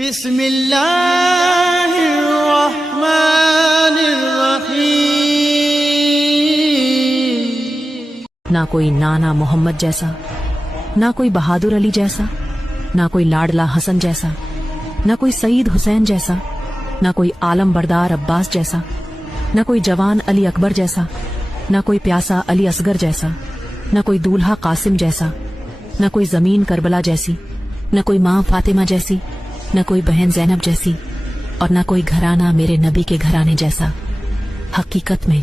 बिस्मिल्लाहिर्रहमानिर्रहीम। ना कोई नाना मोहम्मद जैसा, ना कोई बहादुर अली जैसा, ना कोई लाडला हसन जैसा, ना कोई सईद हुसैन जैसा, ना कोई आलम बरदार अब्बास जैसा, ना कोई जवान अली अकबर जैसा, ना कोई प्यासा अली असगर जैसा, ना कोई दूल्हा कासिम जैसा, न कोई जमीन करबला जैसी, न कोई माँ फातिमा जैसी, न कोई बहन जैनब जैसी, और न कोई घराना मेरे नबी के घराने जैसा। हकीकत में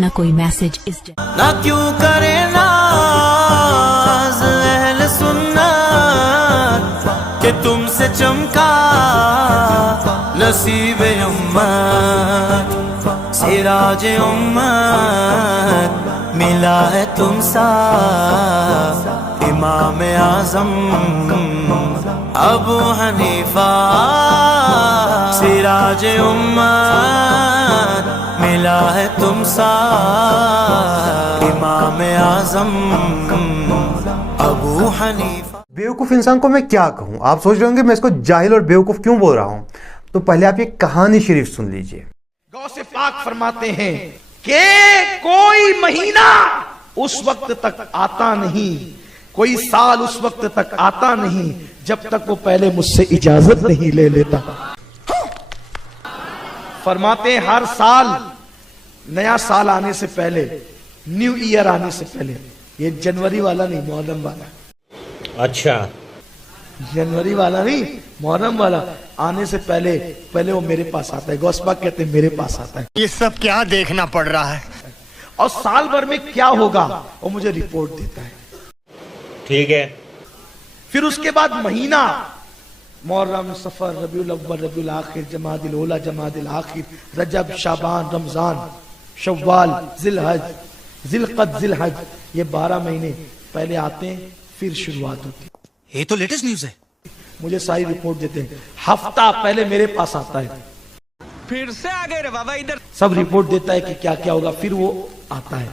न कोई मैसेज इस ना क्यों करे नाज अहले सुन्नत कि तुमसे चमका नसीब उम्मत, सिराज उम्मत मिला है तुमसा इमाम आजम अबू हनीफा, सिराज उम्मत मिला है तुमसा इमाम आजम अबू हनीफा। बेवकूफ़ इंसान को मैं क्या कहूँ? आप सोच रहे होंगे मैं इसको जाहिल और बेवकूफ़ क्यों बोल रहा हूँ। तो पहले आप ये कहानी शरीफ सुन लीजिए। गौसे पाक फरमाते हैं कि कोई महीना उस वक्त तक आता नहीं, कोई साल उस वक्त तक आता नहीं जब तक वो पहले मुझसे इजाजत नहीं ले लेता। फरमाते हैं हर साल, नया साल आने से पहले, न्यू ईयर आने से पहले, ये जनवरी वाला नहीं मुहर्रम वाला, अच्छा जनवरी वाला नहीं मुहर्रम वाला आने से पहले पहले वो मेरे पास आता है। गौसपाक कहते हैं मेरे पास आता है। ये सब क्या देखना पड़ रहा है? और साल भर में क्या होगा वो मुझे रिपोर्ट देता है। ठीक है। फिर उसके बाद महीना मुहर्रम, सफर, रबीउल अव्वल, रबीउल आखिर, जमादिल ओला, जमादिल आखिर, रजब, शाबान, रमजान, शव्वाल, जिलहज, जिलकद, जिलहज, ये 12 महीने पहले आते हैं, फिर शुरुआत होती है। ये तो लेटेस्ट न्यूज़ है। मुझे सारी रिपोर्ट देते हैं। हफ्ता पहले मेरे पास आता है, फिर से आ गए रे बाबा इधर। सब रिपोर्ट देता है कि क्या क्या होगा, फिर वो आता है।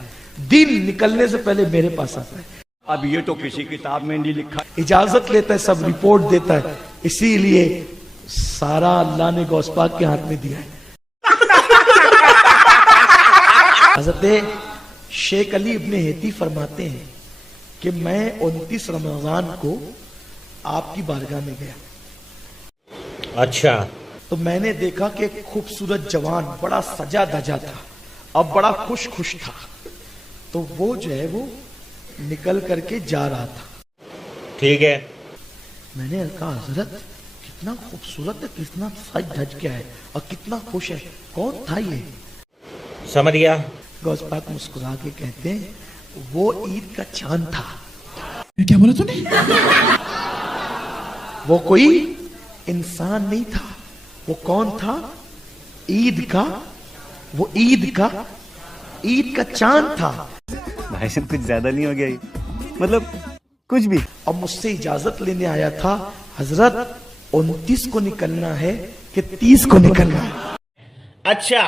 दिन निकलने से पहले मेरे पास आता है। अब ये तो किसी किताब में नहीं लिखा। इजाजत लेता है, सब रिपोर्ट देता है। इसीलिए सारा अल्लाह ने गौसपाक के हाथ में दिया है। हज़रत शेख अली इब्ने हेती फरमाते हैं कि मैं 29 रमजान को आपकी बारगाह में गया। अच्छा। तो मैंने देखा कि एक खूबसूरत जवान बड़ा सजा धजा था और बड़ा खुश खुश था। तो वो जो है वो निकल करके जा रहा था। ठीक है। मैंने कहा हजरत कितना खूबसूरत है, कितना सज धज के है और कितना खुश है, कौन था ये? समझ गया। गौसपाक मुस्कुरा के कहते हैं वो ईद का चांद था। क्या बोला तूने? वो कोई इंसान नहीं था, वो कौन था? ईद का, वो ईद का चांद था। भाई साहब कुछ ज्यादा नहीं हो गया? मतलब कुछ भी। और मुझसे इजाजत लेने आया था, हजरत 29 को निकलना है कि 30 को निकलना है? अच्छा।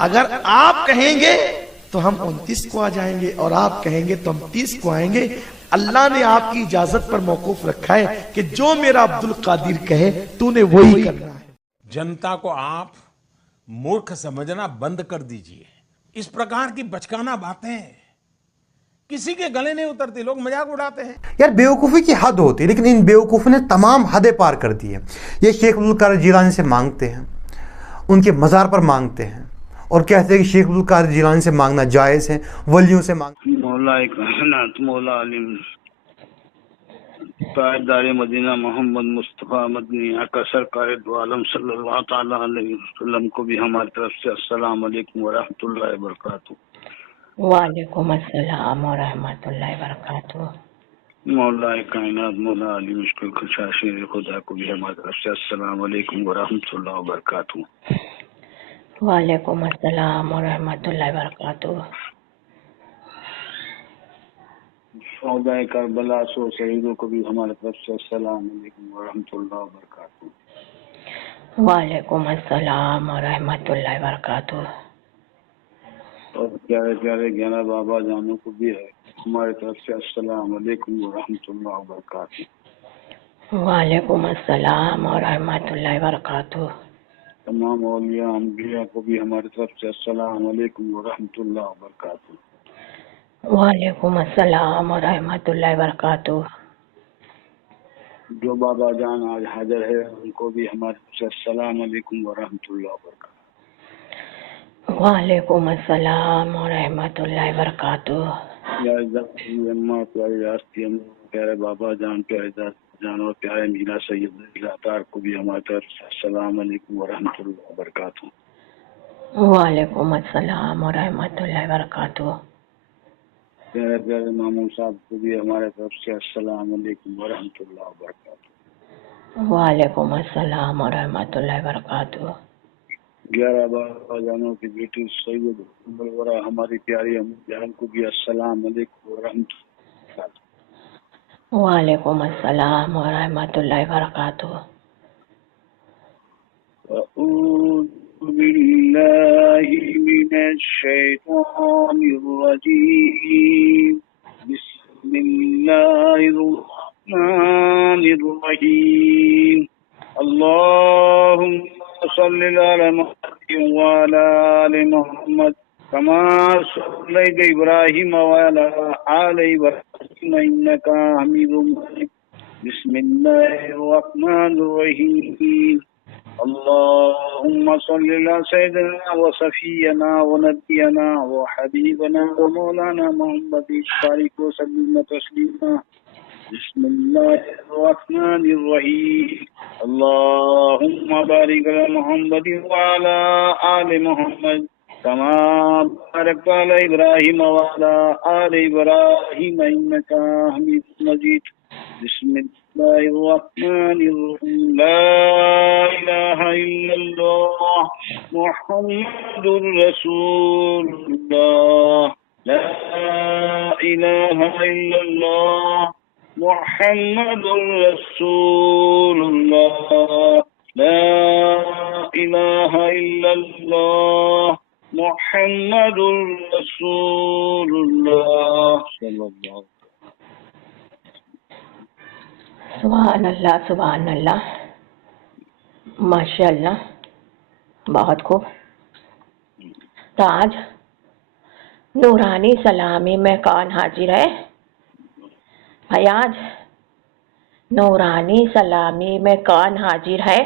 अगर आप कहेंगे तो हम 29 को आ जाएंगे और आप कहेंगे तो हम 30 को आएंगे। अल्लाह ने आपकी इजाजत पर मौकूफ रखा है कि जो मेरा अब्दुल कादिर कहे तूने वही करना है। जनता को आप मूर्ख समझना बंद कर दीजिए। इस प्रकार की बचकाना बातें किसी के गले नहीं उतरती, लोग मजाक उड़ाते हैं। यार बेवकूफ़ी की हद होती है, लेकिन इन बेवकूफ़ों ने तमाम हदें पार कर दी है। ये शेख अब्दुल कादिर जिलानी से मांगते हैं, उनके मज़ार पर मांगते हैं और कहते हैं कि शेख अब्दुल कादिर जिलानी से मांगना जायज़ है, वलियों से मांग। मौला कायनात मौला आलिम ताजदार मदीना मोहम्मद मुस्तफ़ा मदनी आका सरकार दो आलम सल्लल्लाहु ताला अलैहि वसल्लम को भी हमारी तरफ से अस्सलाम वालेकुम व रहमतुल्लाहि व बरकातहू। वालेकुम अस्सलाम व रहमतुल्लाहि व बरकातहू। मौला कायनात मौला आलिम मुश्किल खुशा शेर खुदा को भी हमारी तरफ से अस्सलाम वालेकुम व रहमतुल्लाहि व बरकातहू। वालेकुम अस्सलाम व रहमतुल्लाहि व बरकातहू। शौदाए करबला सो शहीदों को भी हमारी तरफ से अस्सलाम वालेकुम व रहमतुल्लाहि व बरकातहू। वालेकुम अस्सलाम व रहमतुल्लाहि व बरकातहू। और प्यारे प्यारे ज्ञाना बाबा जानों को भी है हमारी तरफ से अस्सलाम वालेकुम व रहमतुल्लाहि व बरकातहू। वालेकुम अस्सलाम और रहमतुल्लाहि व बरकातुहू। तमाम औलिया अम्बिया को भी हमारी तरफ से अस्सलाम वालेकुम व रहमतुल्लाहि व बरकातहू। वालेकुम अस्सलाम और रहमतुल्लाहि व बरकातुहू। जो बाबा जान आज हाजिर है उनको भी हमारी तरफ से अस्सलाम वालेकुम व रहमतुल्लाहि व बरकातहू। वालेकुम अस्सलाम और रहमतुल्लाहि व बरकातुहू। प्यारे बाबा जान प्यारे जान और प्यारे मीरा सैयद अतार को भी हमारी तरफ से अस्सलाम वालेकुम व रहमतुल्लाहि व बरकातहू। वालेकुम अस्सलाम और रहमतुल्लाहि व बरकातुहू। प्यारे प्यारे मामू साहब को भी हमारे तरफ से अस्सलाम वालेकुम व रहमतुल्लाहि व बरकातहू। वालेकुम अस्सलाम और रहमतुल्लाहि व बरकातुहू। 11 बाबा जानों की बेटी सैयद मुनव्वरा हमारी प्यारी अम्मी जान को भी अस्सलाम वालेकुम व रहमतुल्लाहि व बरकातहू। वालेकुम अस्सलाम और रहमतुल्लाहि व बरकातुहू। अऊज़ु बिल्लाहि मिनश शैतानिर रजीम। बिस्मिल्लाहिर रहमानिर रहीम। अल्लाहुम्मा सल्लि अला मुहम्मद व अला आलि मुहम्मद कमा सल्लैता इब्राहीम व अला आलि इब्राहीम इन्नका हमीदुम मजीद। बिस्मिल्लाहिर रहमानिर रहीम। अल्लाहुम्मा सल्लि अला सय्यिदना व सफियना व नबियना व हबीबना व मौलाना मुहम्मद बारिक व सल्लिम तस्लीमा। बिस्मिल्लाहिर्रहमानिर रहीम। अल्लाहुम्मा बारिक अला मुहम्मद व अला आलि मुहम्मद कमा बारकता अला इब्राहीम व अला आलि इब्राहीम इन्नका हमीदुम मजीद। बिस्मिल्लाहिर्रहमानिर्रहीम। ला इलाहा इल्लल्लाह मुहम्मदुर रसूलुल्लाह। ला इलाहा इल्लल्लाह मुहम्मदुर रसूलुल्लाह। ला इलाहा इल्लल्लाह मुहम्मदुर रसूलुल्लाह सल्लल्लाहु। सुभान अल्लाह सुभान अल्लाह माशाअल्लाह बहुत खूब। तो आज नूरानी सलामी में कौन हाजिर है भाई? आज नूरानी सलामी में कौन हाजिर है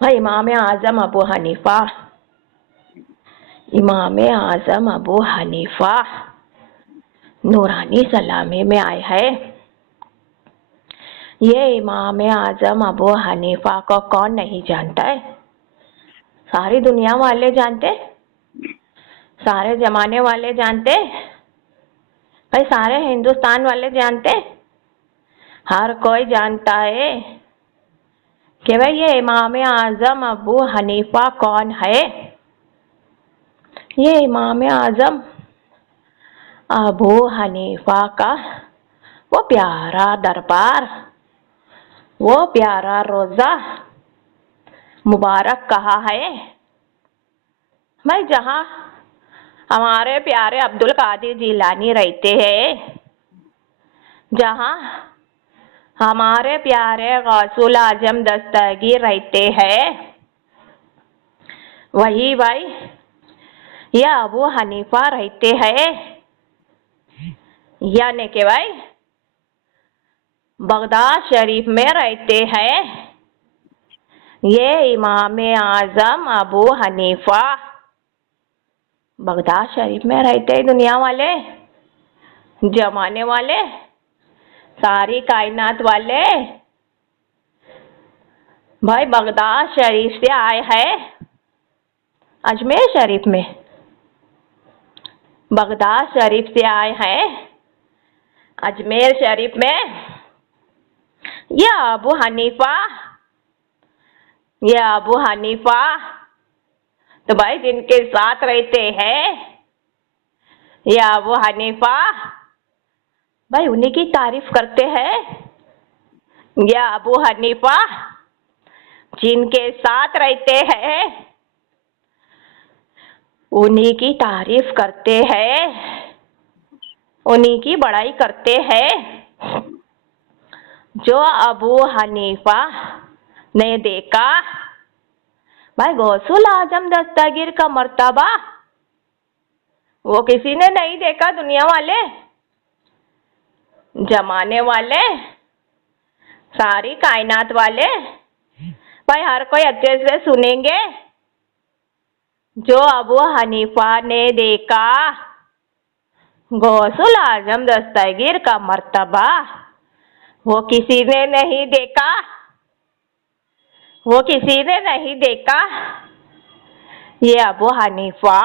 भाई? इमाम आज़म अबू हनीफा, इमाम आज़म अबू हनीफा नूरानी सलामी में आए हैं। ये इमाम आज़म अबू हनीफा को कौन नहीं जानता है? सारी दुनिया वाले जानते, सारे जमाने वाले जानते भाई, सारे हिंदुस्तान वाले जानते, हर कोई जानता है कि भाई ये इमाम आज़म अबू हनीफा कौन है। ये इमाम आज़म अबू हनीफा का वो प्यारा दरबार, वो प्यारा रोज़ा मुबारक कहा है भाई, जहाँ हमारे प्यारे अब्दुल कादिर जिलानी रहते हैं, जहाँ हमारे प्यारे गौसुल आजम दस्तगीर रहते हैं, वही भाई ये अबू हनीफा रहते हैं। यानी कि भाई बगदाद शरीफ में रहते हैं ये इमाम आज़म अबू हनीफा। बगदाद शरीफ में रहते हैं दुनिया वाले, जमाने वाले, सारी कायनात वाले भाई बगदाद शरीफ से आए हैं अजमेर शरीफ में। बगदाद शरीफ से आए हैं अजमेर शरीफ में ये अबू हनीफा। ये अबू हनीफा तो भाई जिनके साथ रहते हैं ये अबू हनीफा भाई उन्हीं की तारीफ करते हैं। ये अबू हनीफा जिनके साथ रहते हैं उन्हीं की तारीफ करते हैं, उन्हीं की बड़ाई करते हैं जो अबू हनीफा ने देखा। भाई गौसुल आजम दस्तगीर का मर्तबा वो किसी ने नहीं देखा, दुनिया वाले, जमाने वाले, सारी कायनात वाले। भाई हर कोई अच्छे से सुनेंगे। जो अबू हनीफा ने देखा गौसुल आजम दस्तगीर का मर्तबा वो किसी ने नहीं देखा, वो किसी ने नहीं देखा। ये अबू हनीफा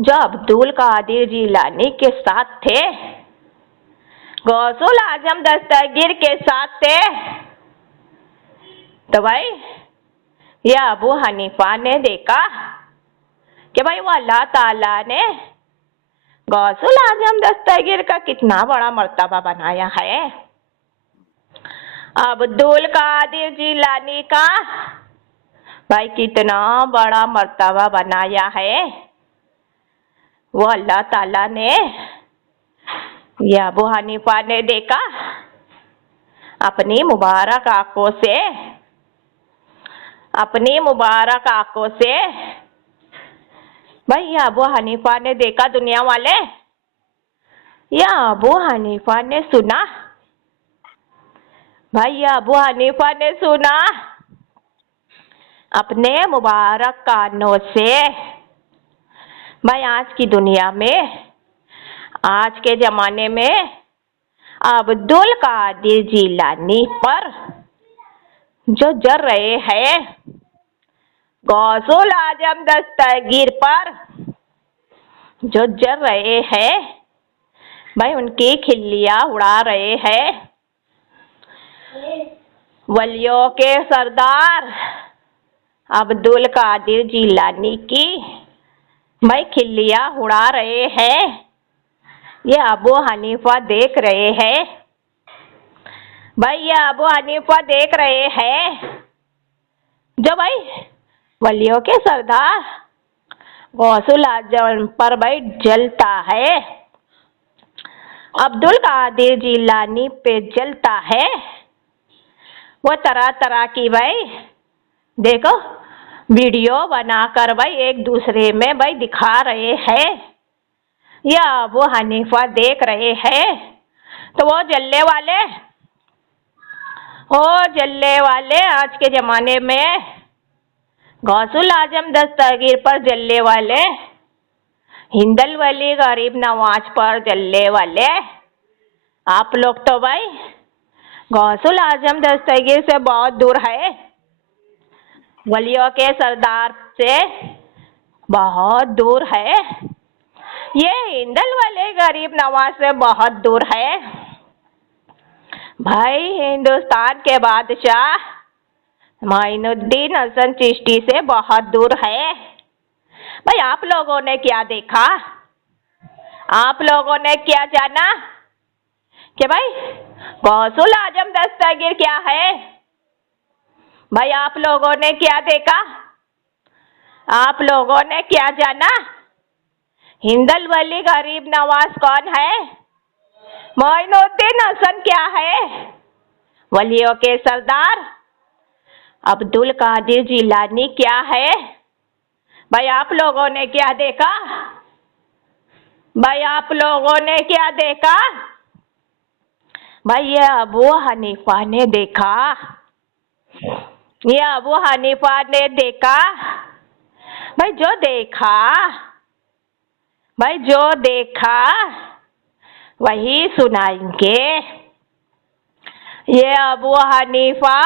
जो अब्दुल कादिर जिलानी के साथ थे, गौसुल आजम दस्तगीर के साथ थे, तो भाई ये अबू हनीफा ने देखा कि भाई वो अल्लाह ताला ने गौसुल आजम दस्तगीर का कितना बड़ा मर्तबा बनाया है। अब्दुल कादिर जिलानी का भाई कितना बड़ा मर्तबा बनाया है। वो अल्लाह ताला ने, या अबू हनीफा ने देखा अपनी मुबारक आंखों से, अपनी मुबारक आंखों से। भाई या अबू हनीफा ने देखा, दुनिया वाले, या अबू हनीफा ने सुना, भाई या अबू हनीफा ने सुना अपने मुबारक कानों से। भाई आज की दुनिया में, आज के जमाने में अब्दुल कादिर जिलानी पर जो जर रहे हैं, गौसुल आजम दस्तगीर पर जो जर रहे हैं, भाई उनकी खिल्लियां उड़ा रहे हैं। वलियों के सरदार अब्दुल कादिर जिलानी की भाई खिल्लियां उड़ा रहे हैं। ये अबू हनीफा देख रहे हैं। भाई ये अबू हनीफा देख रहे हैं जो भाई वलियों के सरदार गौसुल आजम पर भाई जलता है, अब्दुल कादिर जिलानी पे जलता है। वो तरह तरह की भाई देखो वीडियो बनाकर भाई एक दूसरे में भाई दिखा रहे हैं, या अबू हनीफा देख रहे हैं। तो वो जलने वाले आज के जमाने में गौसुल आजम दस्तगीर पर जलने वाले, हिंदल वली गरीब नवाज पर जलने वाले आप लोग तो भाई गौसुल आजम दस्तगीर से बहुत दूर है, वलियों के सरदार से बहुत दूर है। ये हिंदल वाले गरीब नवाज से बहुत दूर है। भाई हिंदुस्तान के बादशाह मोइनुद्दीन हसन चिश्ती से बहुत दूर है। भाई आप लोगों ने क्या देखा, आप लोगों ने क्या जाना कि भाई गौसुल आजम दस्तगीर क्या है? भाई आप लोगों ने क्या देखा, आप लोगों ने क्या जाना? हिंदल वली गरीब नवाज कौन है? मोइनुद्दीन हसन क्या है? वलियों के सरदार अब्दुल कादिर जिलानी क्या है? भाई आप लोगों ने क्या देखा, भाई आप लोगों ने क्या देखा? भाई ये अबू हनीफा ने देखा, ये अबू हनीफा ने देखा। भाई जो देखा, भाई जो देखा वही सुनाएंगे। ये अबू हनीफा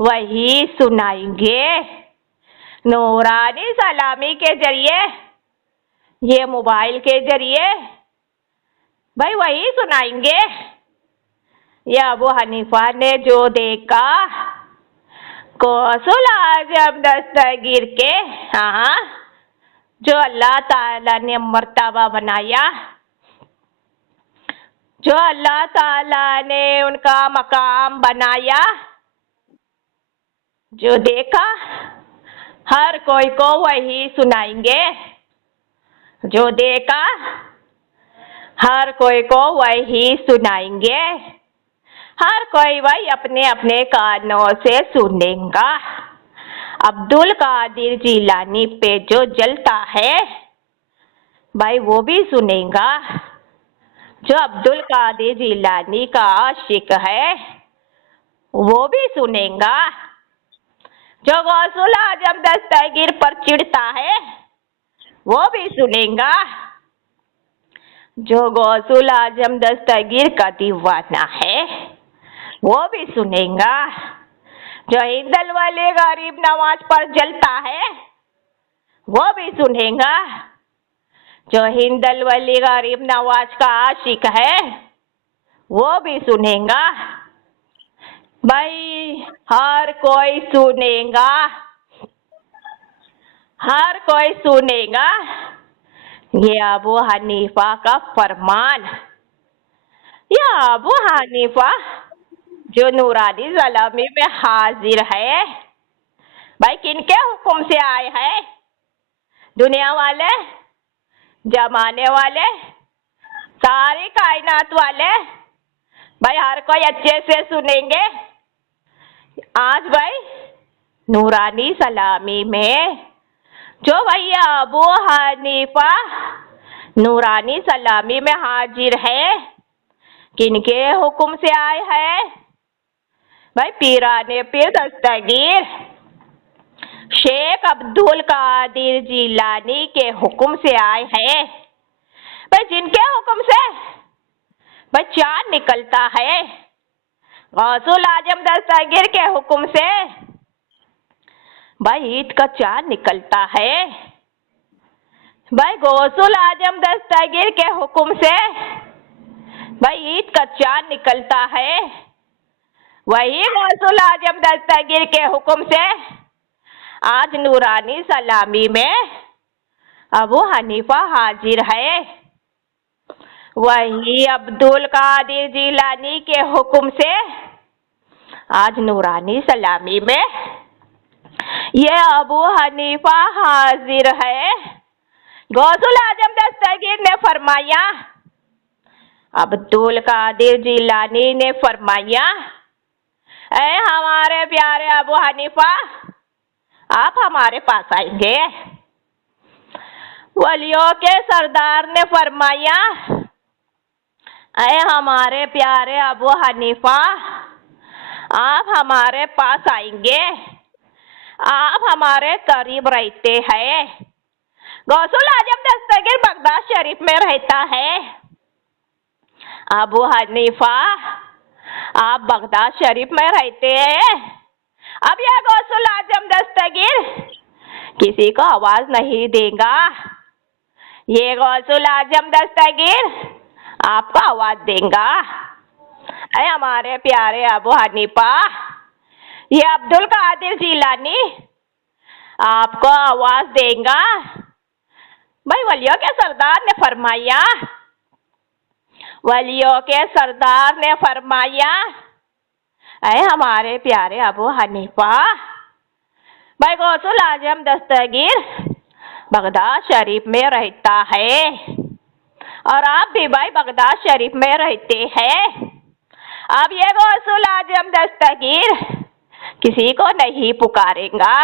वही सुनाएंगे नूरानी सलामी के जरिए, ये मोबाइल के जरिए भाई वही सुनाएंगे। ये अबू हनीफा ने जो देखा गौसुल आजम दस्तगीर के, हाँ, जो अल्लाह ताला ने मर्तबा बनाया, जो अल्लाह ताला ने उनका मकाम बनाया, जो देखा हर कोई को वही सुनाएंगे जो देखा, हर कोई को वही सुनाएंगे, हर कोई वही अपने अपने कानों से सुनेगा। अब्दुल कादिर जिलानी पे जो जलता है भाई वो भी सुनेगा। जो अब्दुल कादिर जिलानी का आशिक है वो भी सुनेगा। जो गौसुल आजम दस्तगीर पर चिढ़ता है वो भी सुनेगा। जो गौसुल आजम दस्तगीर का दीवाना है वो भी सुनेगा। जो हिंदल वाले गरीब नवाज पर जलता है वो भी सुनेगा। जो हिंदल वाली गरीब नवाज का आशिक है वो भी सुनेगा। भाई हर कोई सुनेगा, हर कोई सुनेगा। ये अबू हनीफा का फरमान। ये अबू हनीफा जो नूरानी ज़लामी में हाजिर है भाई किनके हुक्म से आए हैं? दुनिया वाले, जमाने वाले, सारी कायनात वाले भाई हर कोई अच्छे से सुनेंगे। आज भाई नूरानी सलामी में जो भैया अबू हनीफा नूरानी सलामी में हाजिर है किनके हुक्म से आए हैं? भाई पीराने पीर दस्तगीर शेख अब्दुल कादिर जिलानी के हुक्म से आए हैं। भाई जिनके हुक्म से भाई चांद निकलता है, गौसुल आजम दस्तगीर के हुक्म से भाई ईद का चांद निकलता है। भाई गौसुल आजम दस्तगीर के हुक्म से भाई ईद का चांद निकलता है। वही गौसुल आजम दस्तगीर के हुक्म से आज नूरानी सलामी में अबू हनीफा हाजिर है। वही अब्दुल कादिर जिलानी के हुक्म से आज नूरानी सलामी में ये अबू हनीफा हाजिर है। गौसुल आजम दस्तगीर ने फरमाया, अब्दुल कादिर जिलानी ने फरमाया, ऐ हमारे प्यारे अबू हनीफा आप हमारे पास आएंगे। वलियों के सरदार ने फरमाया, ऐ हमारे प्यारे अबू हनीफा आप हमारे पास आएंगे, आप हमारे करीब रहते हैं। गौसुल आजम दस्तगीर बगदाद शरीफ में रहता है। अबू हनीफा आप बगदाद शरीफ में रहते हैं। अब यह गौसुल आजम दस्तगीर किसी को आवाज नहीं देगा। ये गौसुल आजम दस्तगीर आपको आवाज देगा। ऐ हमारे प्यारे अबू हनीफा ये अब्दुल कादिर जिलानी आपको आवाज देगा। भाई वलियों के सरदार ने फरमाया, वलियों के सरदार ने फरमाया, ऐ हमारे प्यारे अबू हनीफा भाई गौसुल आजम दस्तगीर बगदाद शरीफ में रहता है और आप भी भाई बगदाद शरीफ में रहते हैं। अब ये गौसुल आजम दस्तगीर किसी को नहीं पुकारेगा।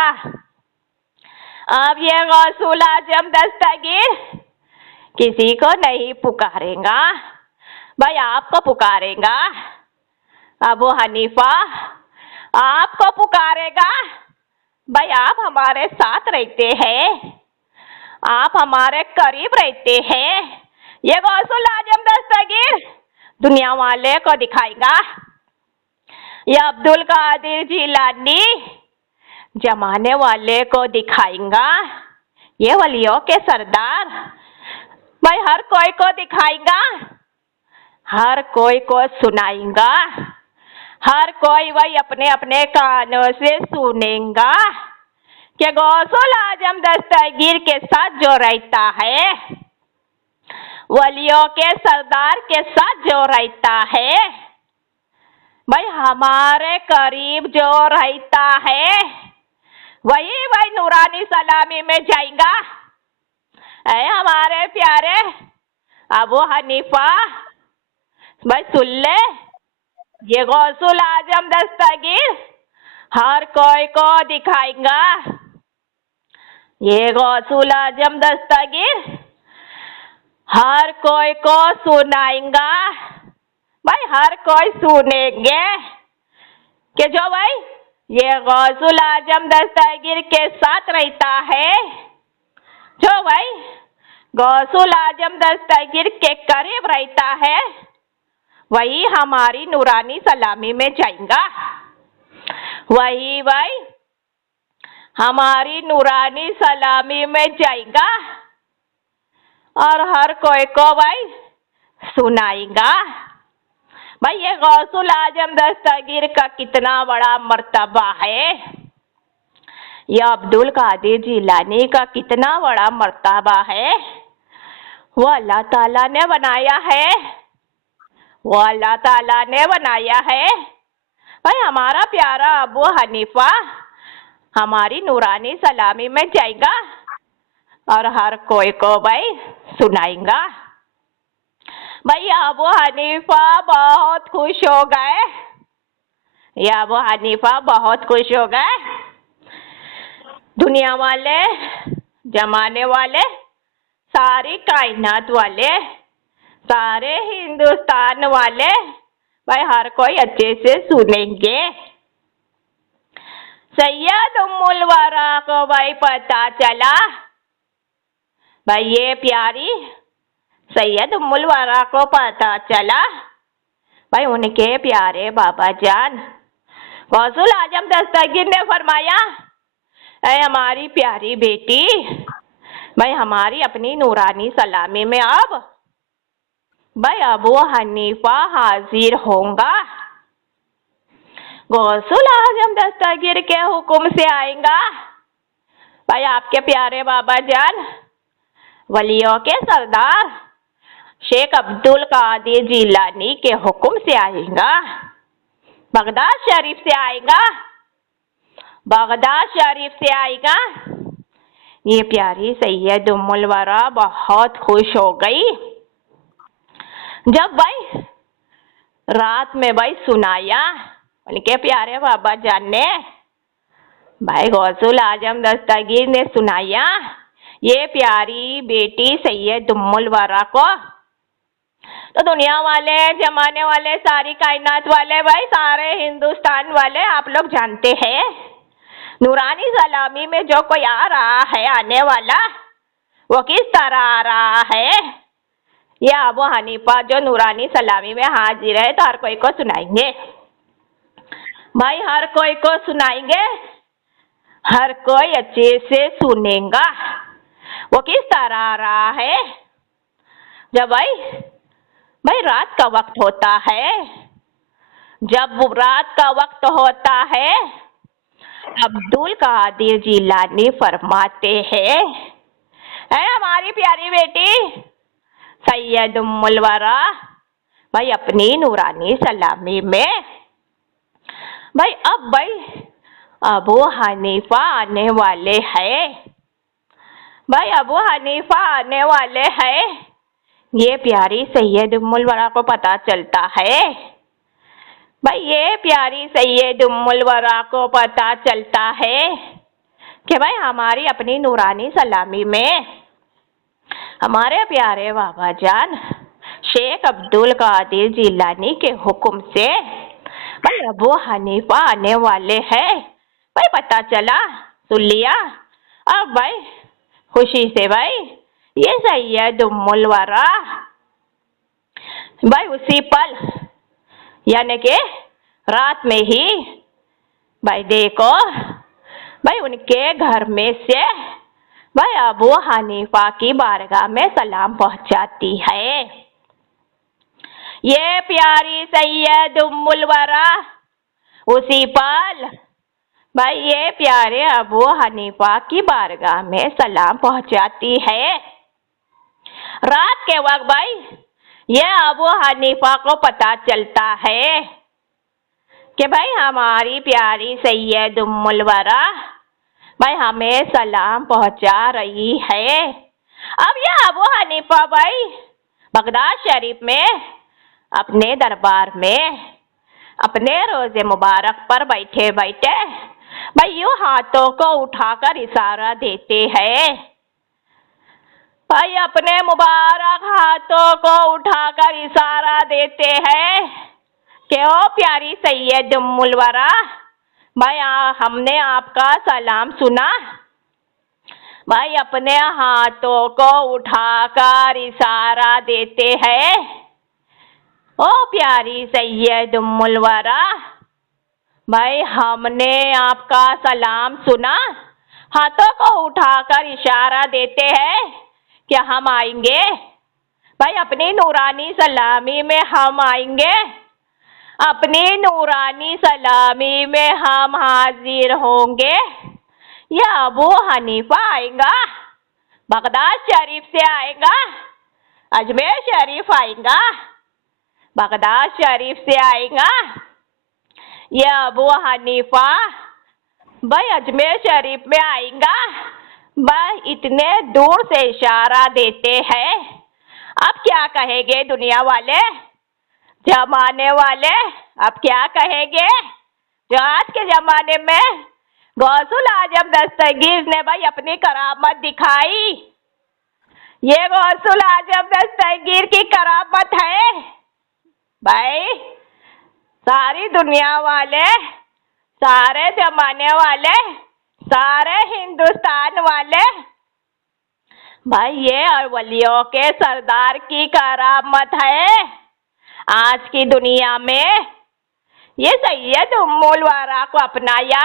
अब ये गौसुल आजम दस्तगीर किसी को नहीं पुकारेगा। भाई आपको पुकारेगा। अबू हनीफा आपको पुकारेगा। भाई आप हमारे साथ रहते हैं, आप हमारे करीब रहते हैं। ये गौसुल आजम दस्तगीर दुनिया वाले को दिखाएगा। ये अब्दुल कादिर जिलानी जमाने वाले को दिखाएगा। ये वलियों के सरदार भाई हर कोई को दिखाएगा, हर कोई को सुनाएगा, हर कोई वही अपने अपने कानों से सुनेगा कि गौसुल आजम दस्तगीर के साथ जो रहता है, वलियों के सरदार के साथ जो रहता है, भाई हमारे करीब जो रहता है, वही नूरानी सलामी में जाएगा। ऐ हमारे प्यारे अबू हनीफा, भाई सुन ले, ये गौसुल आजम दस्तगीर हर कोई को दिखाएगा। ये गौसुल आजम दस्तगीर हर कोई को सुनाएगा। भाई हर कोई सुनेंगे कि जो भाई ये गौसुल आजम दस्तगीर के साथ रहता है, जो भाई गौसुल आजम दस्तगीर के करीब रहता है, वही हमारी नूरानी सलामी में जाएगा। वही भाई हमारी नूरानी सलामी में जाएगा और हर कोई को भाई सुनाएगा। भाई ये गौसुल आजम दस्तगीर का कितना बड़ा मर्तबा है, ये अब्दुल कादिर जिलानी का कितना बड़ा मर्तबा है। वो अल्लाह ताला ने बनाया है, वो अल्लाह ताला ने बनाया है। भाई हमारा प्यारा अबू हनीफा हमारी नूरानी सलामी में जाएगा और हर कोई को भाई सुनाएगा। भाई अबू हनीफा बहुत खुश हो गए, ये अबू हनीफा बहुत खुश हो गए। दुनिया वाले, जमाने वाले, सारी कायनात वाले, सारे हिंदुस्तान वाले भाई हर कोई अच्छे से सुनेंगे। सैयद उम्मुल वरा को भाई पता चला, भाई ये प्यारी सैयद उम्मुल वरा को पता चला, भाई उनके प्यारे बाबा जान गौसुल आजम दस्तगीर ने फरमाया, ऐ हमारी प्यारी बेटी, भाई हमारी अपनी नूरानी सलामी में अब भाई अबू हनीफा हाजिर होगा। गौसुल आजम दस्तगीर के हुक्म से आएगा। भाई आपके प्यारे बाबा जान वलियों के सरदार शेख अब्दुल कादिर जिलानी के हुक्म से आएगा। बगदाद शरीफ से आएगा, बगदाद शरीफ से आएगा। ये प्यारी सैयद उम्मुल वरा बहुत खुश हो गई जब भाई रात में भाई सुनाया उनके प्यारे बाबा जान ने, भाई गौसुल आजम दस्तगीर ने सुनाया ये प्यारी बेटी सैयद उम्मुल वरा को। तो दुनिया वाले, जमाने वाले, सारी कायनात वाले, भाई सारे हिंदुस्तान वाले आप लोग जानते हैं, नूरानी सलामी में जो कोई आ रहा है, आने वाला, वो किस तरह आ रहा है। ये अबू हनीफा जो नूरानी सलामी में हाजिर है तो हर कोई को सुनाएंगे। भाई हर कोई को सुनाएंगे, हर कोई अच्छे से सुनेगा वो किस तरह आ रहा है। जब भाई रात का वक्त होता है, जब रात का वक्त होता है, अब्दुल कादिर जिलानी फरमाते हैं, ऐ हमारी प्यारी बेटी सैयद उम्मुल वरा, भाई अपनी नूरानी सलामी में भाई अब भाई अबू हनीफा आने वाले हैं। भाई अबू हनीफा आने वाले हैं, ये प्यारी सैयद उम्मुल वरा को पता चलता है। भाई ये प्यारी सैयद उम्मुल वरा को पता चलता है कि भाई हमारी अपनी नूरानी सलामी में हमारे प्यारे बाबा जान शेख अब्दुल कादिर जिलानी के हुक्म से भाई अबू हनीफा आने वाले हैं। भाई पता चला, सुन लिया। अब भाई खुशी से भाई ये सैयद उम्मुल वरा भाई उसी पल यानी कि रात में ही भाई देखो भाई उनके घर में से भाई अबू हनीफा की बारगाह में सलाम पहुंचाती है। ये प्यारी सैयद उम्मुल वरा उसी पल भाई ये प्यारे अबू हनीफा की बारगाह में सलाम पहुंचाती है। रात के वक्त भाई ये अबू हनीफा को पता चलता है कि भाई हमारी प्यारी सैयद उम्मुल वरा भाई हमें सलाम पहुंचा रही है। अब ये अबू हनीफा भाई बगदाद शरीफ में अपने दरबार में अपने रोजे मुबारक पर बैठे बैठे भाई यूं हाथों को उठाकर इशारा देते हैं। भाई अपने मुबारक हाथों को उठाकर इशारा देते हैं कि ओ प्यारी सैयद उम्मुल वरा, भाई हमने आपका सलाम सुना। भाई अपने हाथों को उठाकर इशारा देते हैं, ओ प्यारी सैयद उम्मुल वरा, भाई हमने आपका सलाम सुना। हाथों को उठाकर इशारा देते हैं कि हम आएंगे। भाई अपनी नूरानी सलामी में हम आएंगे, अपनी नूरानी सलामी में हम हाजिर होंगे। यह अबू हनीफा आएगा, बगदाद शरीफ से आएगा, अजमेर शरीफ आएगा, बगदाद शरीफ से आएगा। यह अबू हनीफा भाई अजमेर शरीफ में आएगा। भाई इतने दूर से इशारा देते हैं। अब क्या कहेंगे दुनिया वाले, जमाने वाले, अब क्या कहेंगे? जो आज के जमाने में गौसुल आजम दस्तगीर ने भाई अपनी करामत दिखाई, ये गौसुल आजम दस्तगीर की करामत है। भाई सारी दुनिया वाले, सारे जमाने वाले, सारे हिंदुस्तान वाले, भाई ये अवलियों के सरदार की करामत है। आज की दुनिया में ये सैयद उम्मुल वरा को अपनाया,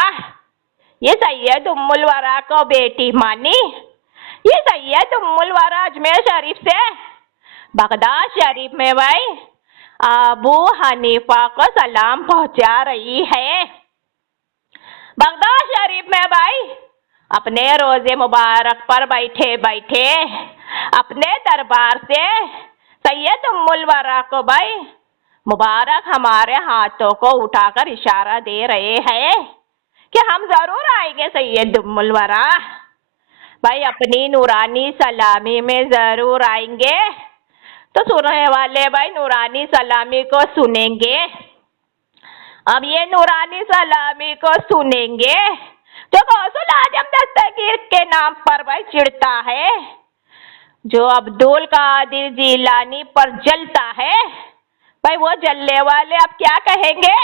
ये सैयद उम्मुल वरा को बेटी मानी, ये सैयद उम्मुल वरा अजमेर शरीफ से बगदाद शरीफ में भाई अबू हनीफा को सलाम पहुंचा रही है। बगदाद शरीफ में भाई अपने रोजे मुबारक पर बैठे बैठे अपने दरबार से सैयद उम्मुल वरा को भाई मुबारक हमारे हाथों को उठाकर इशारा दे रहे हैं कि हम जरूर आएंगे सैयद उम्मुल वरा, भाई अपनी नूरानी सलामी में जरूर आएंगे। तो सुनने वाले भाई नूरानी सलामी को सुनेंगे। अब ये नूरानी सलामी को सुनेंगे जो गौसुल आजम दस्तगीर के नाम पर भाई चिढ़ता है, जो अब्दुल कादिर जिलानी पर जलता है। भाई वो जलने वाले अब क्या कहेंगे,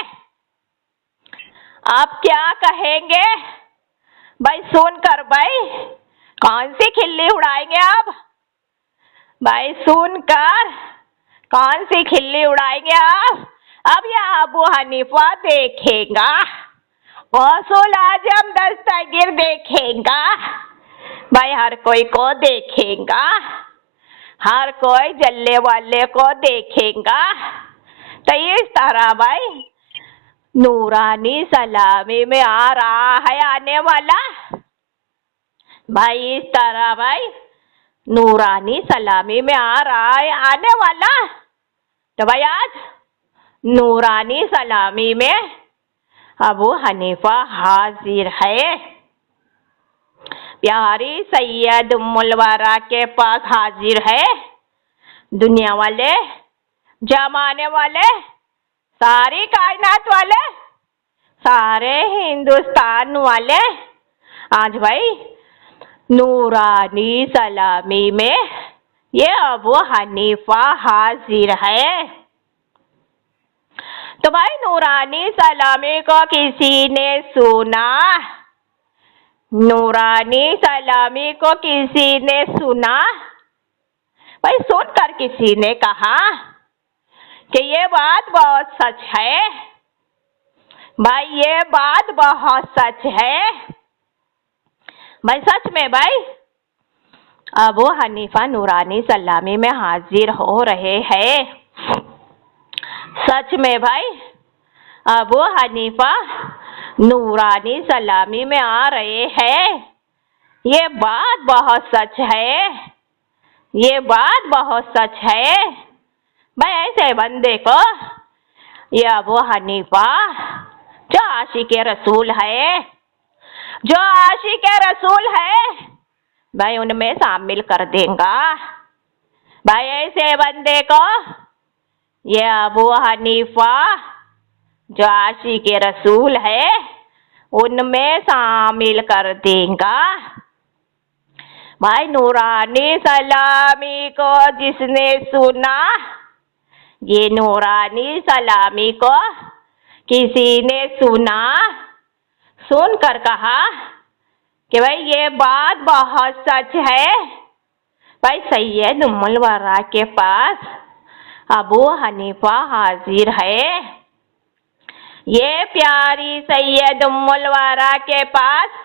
आप क्या कहेंगे? भाई सुनकर भाई कौन सी खिल्ली उड़ाएंगे आप? भाई सुनकर कौन सी खिल्ली उड़ाएंगे आप? अब यह अबू हनीफा देखेगा, गौसुल आजम दस्तगीर देखेगा, भाई हर कोई को देखेगा, हर कोई जलने वाले को देखेगा। तो इस तरह भाई नूरानी सलामी में आ रहा है आने वाला। भाई इस तरह भाई नूरानी सलामी में आ रहा है आने वाला। तो भाई आज नूरानी सलामी में अबू हनीफा हाजिर है, प्यारी सैयद उम्मुल वरा के पास हाजिर है। दुनिया वाले, जमाने वाले, सारी कायनात वाले, सारे हिंदुस्तान वाले आज भाई नूरानी सलामी में ये अबू हनीफा हाजिर है। तो भाई नूरानी सलामी को किसी ने सुना, नूरानी सलामी को किसी ने सुना। भाई सुनकर किसी ने कहा कि ये बात बहुत सच है, भाई ये बात बहुत सच है। भाई सच में भाई अबू हनीफा नूरानी सलामी में हाजिर हो रहे हैं। सच में भाई अबू हनीफा नूरानी सलामी में आ रहे हैं। ये बात बहुत सच है, ये बात बहुत सच है। भाई ऐसे बंदे को ये अबू हनीफा जो आशिक रसूल है, जो आशिक रसूल है भाई उनमें शामिल कर देगा। भाई ऐसे बंदे को ये अबू हनीफा जो आशिक रसूल है उनमें शामिल कर देगा। भाई नूरानी सलामी को जिसने सुना, ये नूरानी सलामी को किसी ने सुना, सुनकर कहा कि भाई ये बात बहुत सच है। भाई सैयद उम्मुल वरा के पास अबू हनीफा हाजिर है। ये प्यारी सैयद उम्मुल वरा के पास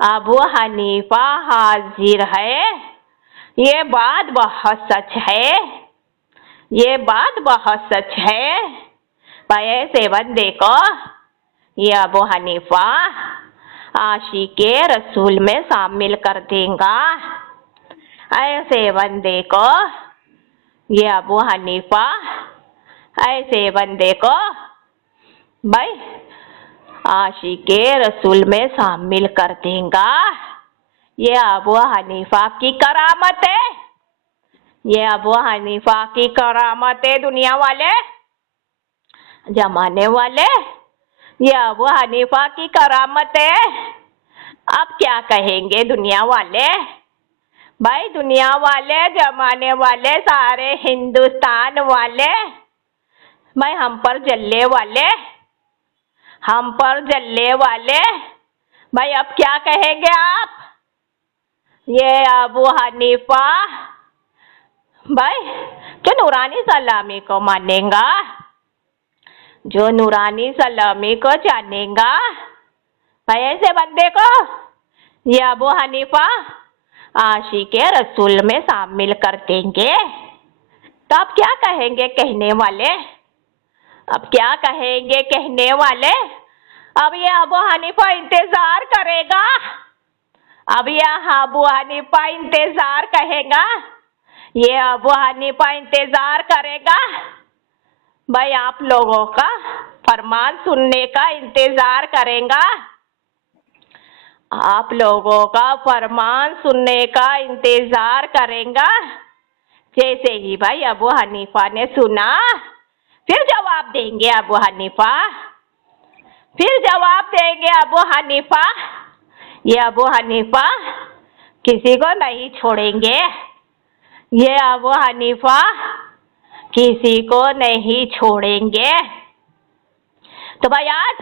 अबू हनीफा हाजिर है। ये बात बहुत सच है, ये बात बहुत सच है। भाई ऐसे बंदे को ये अबू हनीफा आशिके रसूल में शामिल कर देगा। ऐसे बंदे को ये अबू हनीफा, ऐसे बंदे को भाई आशिके रसूल में शामिल कर देगा। ये अबू हनीफा की करामत है, ये अबू हनीफा की करामत है। दुनिया वाले, जमाने वाले, ये अबू हनीफा की करामत है। अब क्या कहेंगे दुनिया वाले? भाई दुनिया वाले, जमाने वाले, सारे हिंदुस्तान वाले, भाई हम पर जलने वाले, हम पर जलने वाले, भाई अब क्या कहेंगे आप? ये अबू हनीफा भाई जो नूरानी सलामी को मानेगा, जो नूरानी सलामी को जानेगा, भाई ऐसे बंदे को ये अबू हनीफा आशिके रसूल में शामिल कर देंगे। तो अब क्या कहेंगे कहने वाले? अब क्या कहेंगे कहने वाले? अब ये अबू हनीफा इंतजार करेगा, अब यह अबू हनीफा इंतजार कहेगा, ये अबू हनीफा इंतजार करेगा। भाई आप लोगों का फरमान सुनने का इंतजार करेगा, आप लोगों का फरमान सुनने का इंतजार करेगा। जैसे ही भाई अबू हनीफा ने सुना, फिर जवाब देंगे अबू हनीफा, फिर जवाब देंगे अबू हनीफा। ये अबू हनीफा किसी को नहीं छोड़ेंगे, ये अबू हनीफा किसी को नहीं छोड़ेंगे। तो भाई आज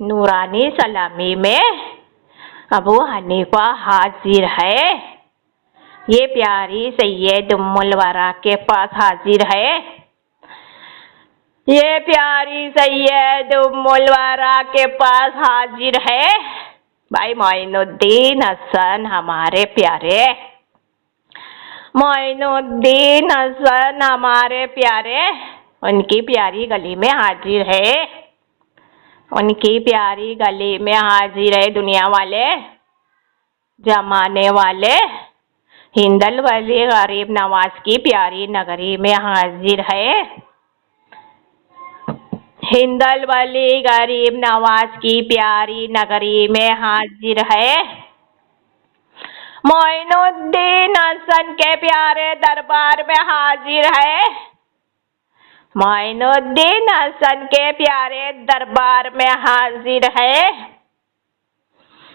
नूरानी सलामी में अबू हनीफा हाजिर है। ये प्यारी सैयद उम्मुल वरा के पास हाजिर है। ये प्यारी सैयद उम्मुल वरा के पास हाजिर है। भाई मोइनुद्दीन हसन हमारे प्यारे, मोइनुद्दीन हसन हमारे प्यारे उनकी प्यारी गली में हाजिर है, उनकी प्यारी गली में हाजिर है। दुनिया वाले, जमाने वाले, हिंदल वली गरीब नवाज की प्यारी नगरी में हाजिर है, हिंदल वली गरीब नवाज की प्यारी नगरी में हाजिर है। मोइनुद्दीन हसन के प्यारे दरबार में हाजिर है, मोइनुद्दीन हसन के प्यारे दरबार में हाजिर है।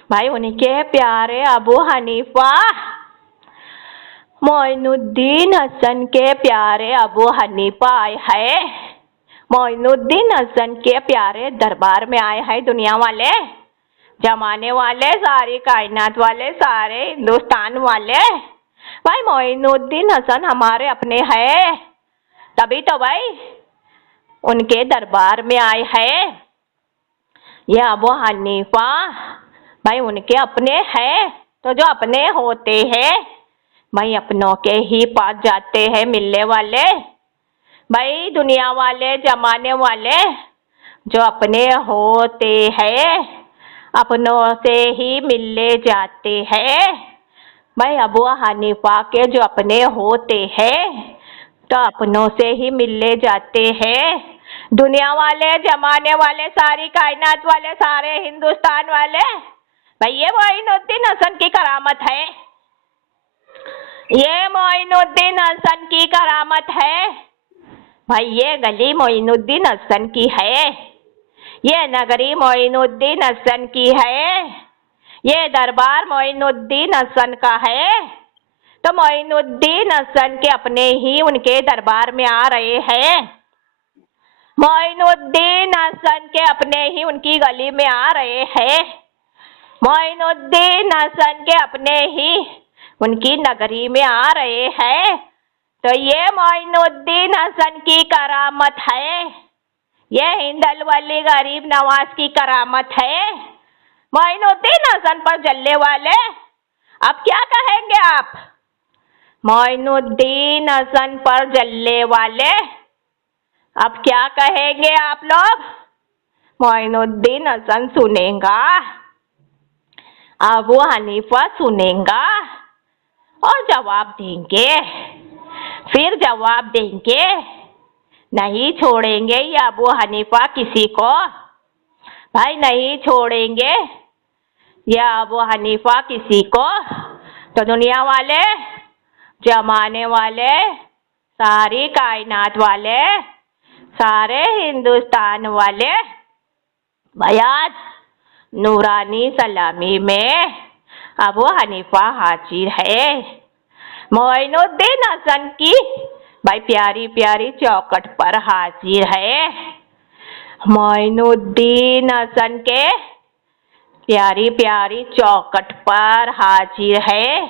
भाई उनके प्यारे अबू हनीफा, मोइनुद्दीन हसन के प्यारे अबू हनीफा आए हैं, मोइनुद्दीन हसन के प्यारे दरबार में आए हैं। दुनिया वाले, जमाने वाले, सारी कायनात वाले, सारे हिंदुस्तान वाले, भाई मोइनुद्दीन हसन हमारे अपने हैं, तभी तो भाई उनके दरबार में आए हैं। ये अबू हनीफा भाई उनके अपने हैं, तो जो अपने होते हैं भाई अपनों के ही पास जाते हैं मिलने वाले। भाई दुनिया वाले, जमाने वाले, जो अपने होते हैं अपनों से ही मिलने जाते हैं। भाई अबू हनीफा के जो अपने होते हैं तो अपनों से ही मिलने जाते हैं। दुनिया वाले, जमाने वाले, सारी कायनात वाले, सारे हिंदुस्तान वाले, भाई ये मोइनुद्दीन हसन की करामत है, ये मोइनुद्दीन हसन की करामत है। भाई ये गली मोइनुद्दीन हसन की है, ये नगरी मोइनुद्दीन हसन की है, ये दरबार मोइनुद्दीन हसन का है। तो मोइनुद्दीन हसन के अपने ही उनके दरबार में आ रहे हैं, मोइनुद्दीन हसन के अपने ही उनकी गली में आ रहे हैं, मोइनुद्दीन हसन के अपने ही उनकी नगरी में आ रहे हैं। तो ये मोइनुद्दीन हसन की करामत है, ये हिंदल वली गरीब नवाज की करामत है। मोइनुद्दीन हसन पर जलने वाले अब क्या कहेंगे आप? मोइनुद्दीन हसन पर जलने वाले अब क्या कहेंगे आप लोग? मोइनुद्दीन हसन सुनेगा, अबू हनीफा सुनेगा और जवाब देंगे, फिर जवाब देंगे। नहीं छोड़ेंगे ये अबू हनीफा किसी को, भाई नहीं छोड़ेंगे ये अबू हनीफा किसी को। तो दुनिया वाले, जमाने वाले, सारी कायनात वाले, सारे हिंदुस्तान वाले, बयान नूरानी सलामी में अबू हनीफा हाजिर है। मोइनुद्दीन हसन की भाई प्यारी प्यारी चौखट पर हाजिर है। मोइनुद्दीन हसन के प्यारी प्यारी चौखट पर हाजिर है,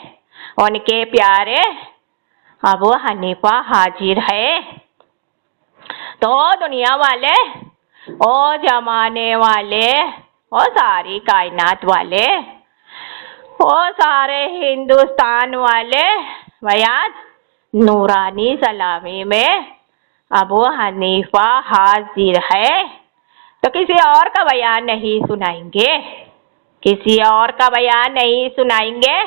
उनके प्यारे अबू हनीफा हाजिर है। तो दुनिया वाले, ओ जमाने वाले, ओ सारी कायनात वाले, ओ सारे हिंदुस्तान वाले, बयान नूरानी सलामी में अबू हनीफा हाजिर है। तो किसी और का बयान नहीं सुनाएंगे, किसी और का बयान नहीं सुनाएंगे,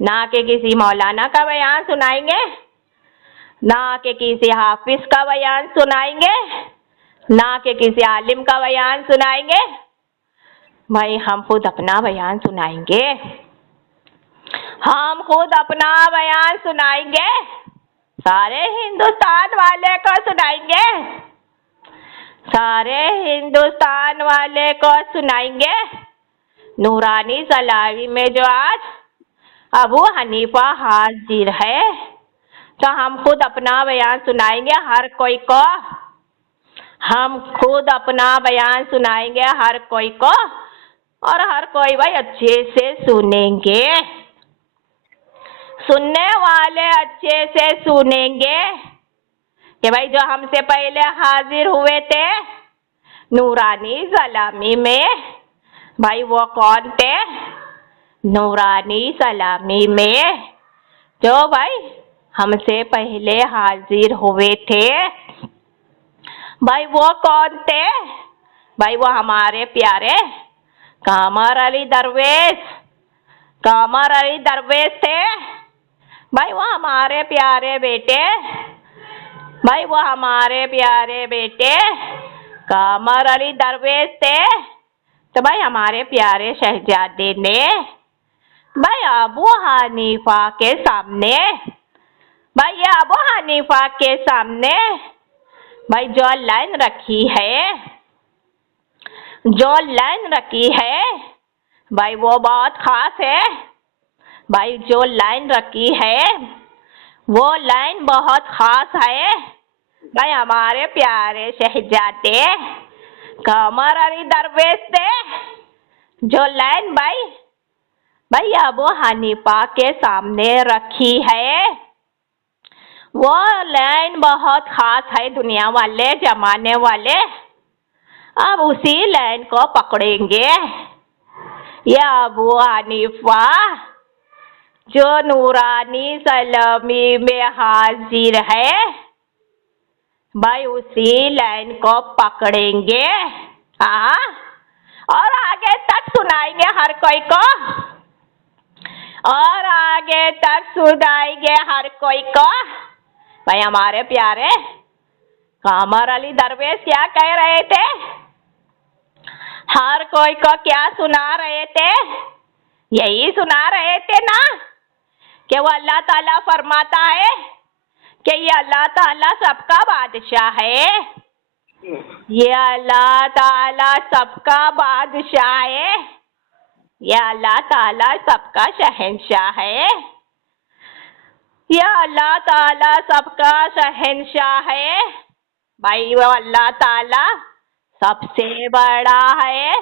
ना कि किसी मौलाना का बयान सुनाएंगे, ना कि किसी हाफिज का बयान सुनाएंगे, ना कि किसी आलिम का बयान सुनाएंगे। भाई हम खुद अपना बयान सुनाएंगे, हम खुद अपना बयान सुनाएंगे, सारे हिंदुस्तान वाले को सुनाएंगे, सारे हिंदुस्तान वाले को सुनाएंगे। नूरानी सलामी में जो आज अबू हनीफा हाजिर है, तो हम खुद अपना बयान सुनाएंगे हर कोई को, हम खुद अपना बयान सुनाएंगे हर कोई को, और हर कोई भाई अच्छे से सुनेंगे, सुनने वाले अच्छे से सुनेंगे कि भाई जो हमसे पहले हाजिर हुए थे नूरानी सलामी में, भाई वो कौन थे? नूरानी सलामी में जो भाई हमसे पहले हाजिर हुए थे, भाई वो कौन थे? भाई वो हमारे प्यारे कामर अली दरवेश, कामर अली दरवेश थे। भाई वो हमारे प्यारे बेटे, भाई वो हमारे प्यारे बेटे कामर अली दरवेश थे। तो भाई हमारे प्यारे शहजादे ने भाई अबू हनीफा के सामने, भाई ये अबू हनीफा के सामने भाई जो लाइन रखी है, जो लाइन रखी है भाई वो बहुत खास है। भाई जो लाइन रखी है वो लाइन बहुत खास है। भाई हमारे प्यारे शहजादे कमर अली दरवेश से जो लाइन भाई भाई अबू हनीफा के सामने रखी है, वो लाइन बहुत खास है दुनिया वाले, जमाने वाले। अब उसी लाइन को पकड़ेंगे। या अबू हनीफा जो नूरानी सलामी में हाजिर है, भाई उसी लाइन को पकड़ेंगे। हाँ, और आगे तक सुनाएंगे हर कोई को, और आगे तक सुनाएंगे हर कोई को। भाई हमारे प्यारे कामर अली दरवेश क्या कह रहे थे? हर कोई को क्या सुना रहे थे? यही सुना रहे थे ना कि वो अल्लाह ताला फरमाता है कि ये अल्लाह ताला सबका बादशाह है, ये अल्लाह ताला सबका बादशाह है, ये अल्लाह ताला सबका शहंशाह है, ये अल्लाह ताला सबका शहंशाह है। भाई वो अल्लाह ताला सबसे बड़ा है।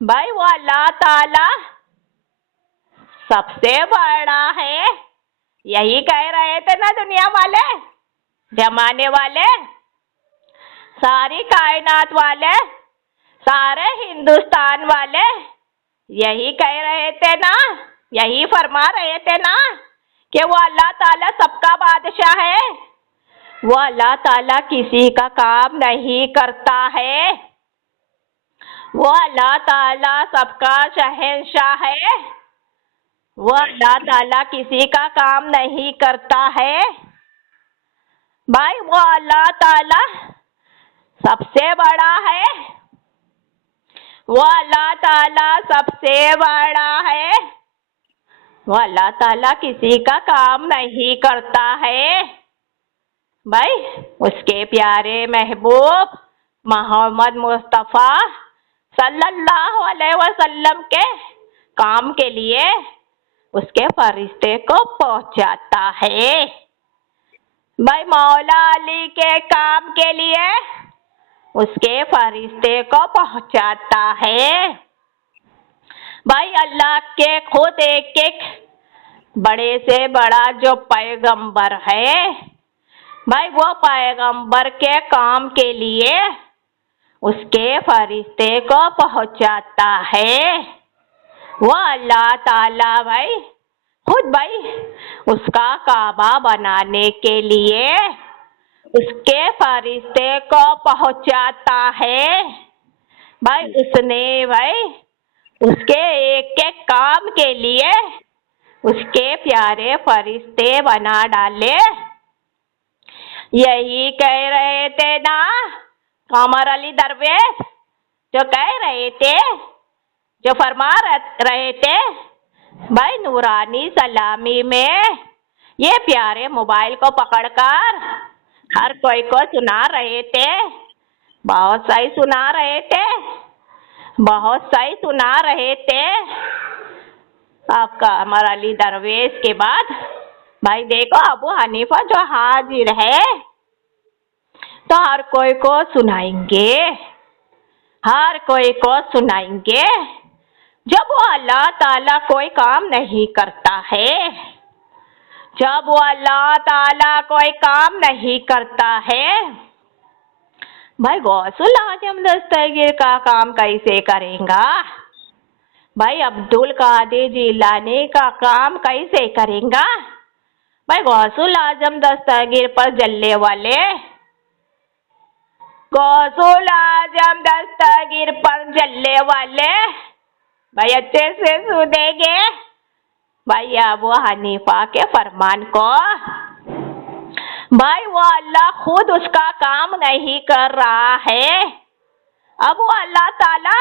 भाई वो अल्लाह ताला सबसे बड़ा है। यही कह रहे थे ना दुनिया वाले, जमाने वाले, सारी कायनात वाले, सारे हिंदुस्तान वाले यही कह रहे थे ना, यही फरमा रहे थे ना कि वो अल्लाह ताला सबका बादशाह है। वो अल्लाह ताला किसी का काम नहीं करता है। वो अल्लाह ताला सबका शहंशाह है। वो अल्लाह ताला किसी का काम नहीं करता है। भाई वो अल्लाह ताला सबसे बड़ा है। वो अल्लाह ताला सबसे बड़ा है। वो अल्लाह ताला किसी का काम नहीं करता है। भाई उसके प्यारे महबूब मोहम्मद मुस्तफ़ा सल्लल्लाहु अलैहि वसल्लम के काम के लिए उसके फरिश्ते को पहुंचाता है। भाई मौला अली के काम के लिए उसके फरिश्ते को पहुंचाता है। भाई अल्लाह के खुद एक एक बड़े से बड़ा जो पैगंबर है, भाई वो पैगंबर के काम के लिए उसके फरिश्ते को पहुंचाता है। वो अल्लाह ताला भाई खुद भाई उसका काबा बनाने के लिए उसके फरिश्ते को पहुंचाता है। भाई उसने भाई उसके एक एक काम के लिए उसके प्यारे फरिश्ते बना डाले। यही कह रहे थे ना कमर अली दरवेश, जो कह रहे थे, जो फरमा रहे थे भाई नूरानी सलामी में ये प्यारे मोबाइल को पकड़कर हर कोई को सुना रहे थे। बहुत सही सुना रहे थे, बहुत सही सुना रहे थे। आपका कमर अली दरवेश के बाद भाई देखो अबू हनीफा जो हाजिर है तो हर कोई को सुनाएंगे, हर कोई को सुनाएंगे। जब वो अल्लाह ताला कोई काम नहीं करता है, जब वो अल्लाह ताला कोई काम नहीं करता है, भाई गौसुल आजम दस्तगीर का काम कैसे करेगा? भाई अब्दुल कादिर जिलानी का काम कैसे करेगा? भाई गौसुल आजम दस्तगीर पर जलने वाले, गौसुल आजम दस्तगीर पर जलने वाले भाई अच्छे से सुनेंगे भाई अबू हनीफा के फरमान को। भाई वो अल्लाह खुद उसका काम नहीं कर रहा है। अब वो अल्लाह ताला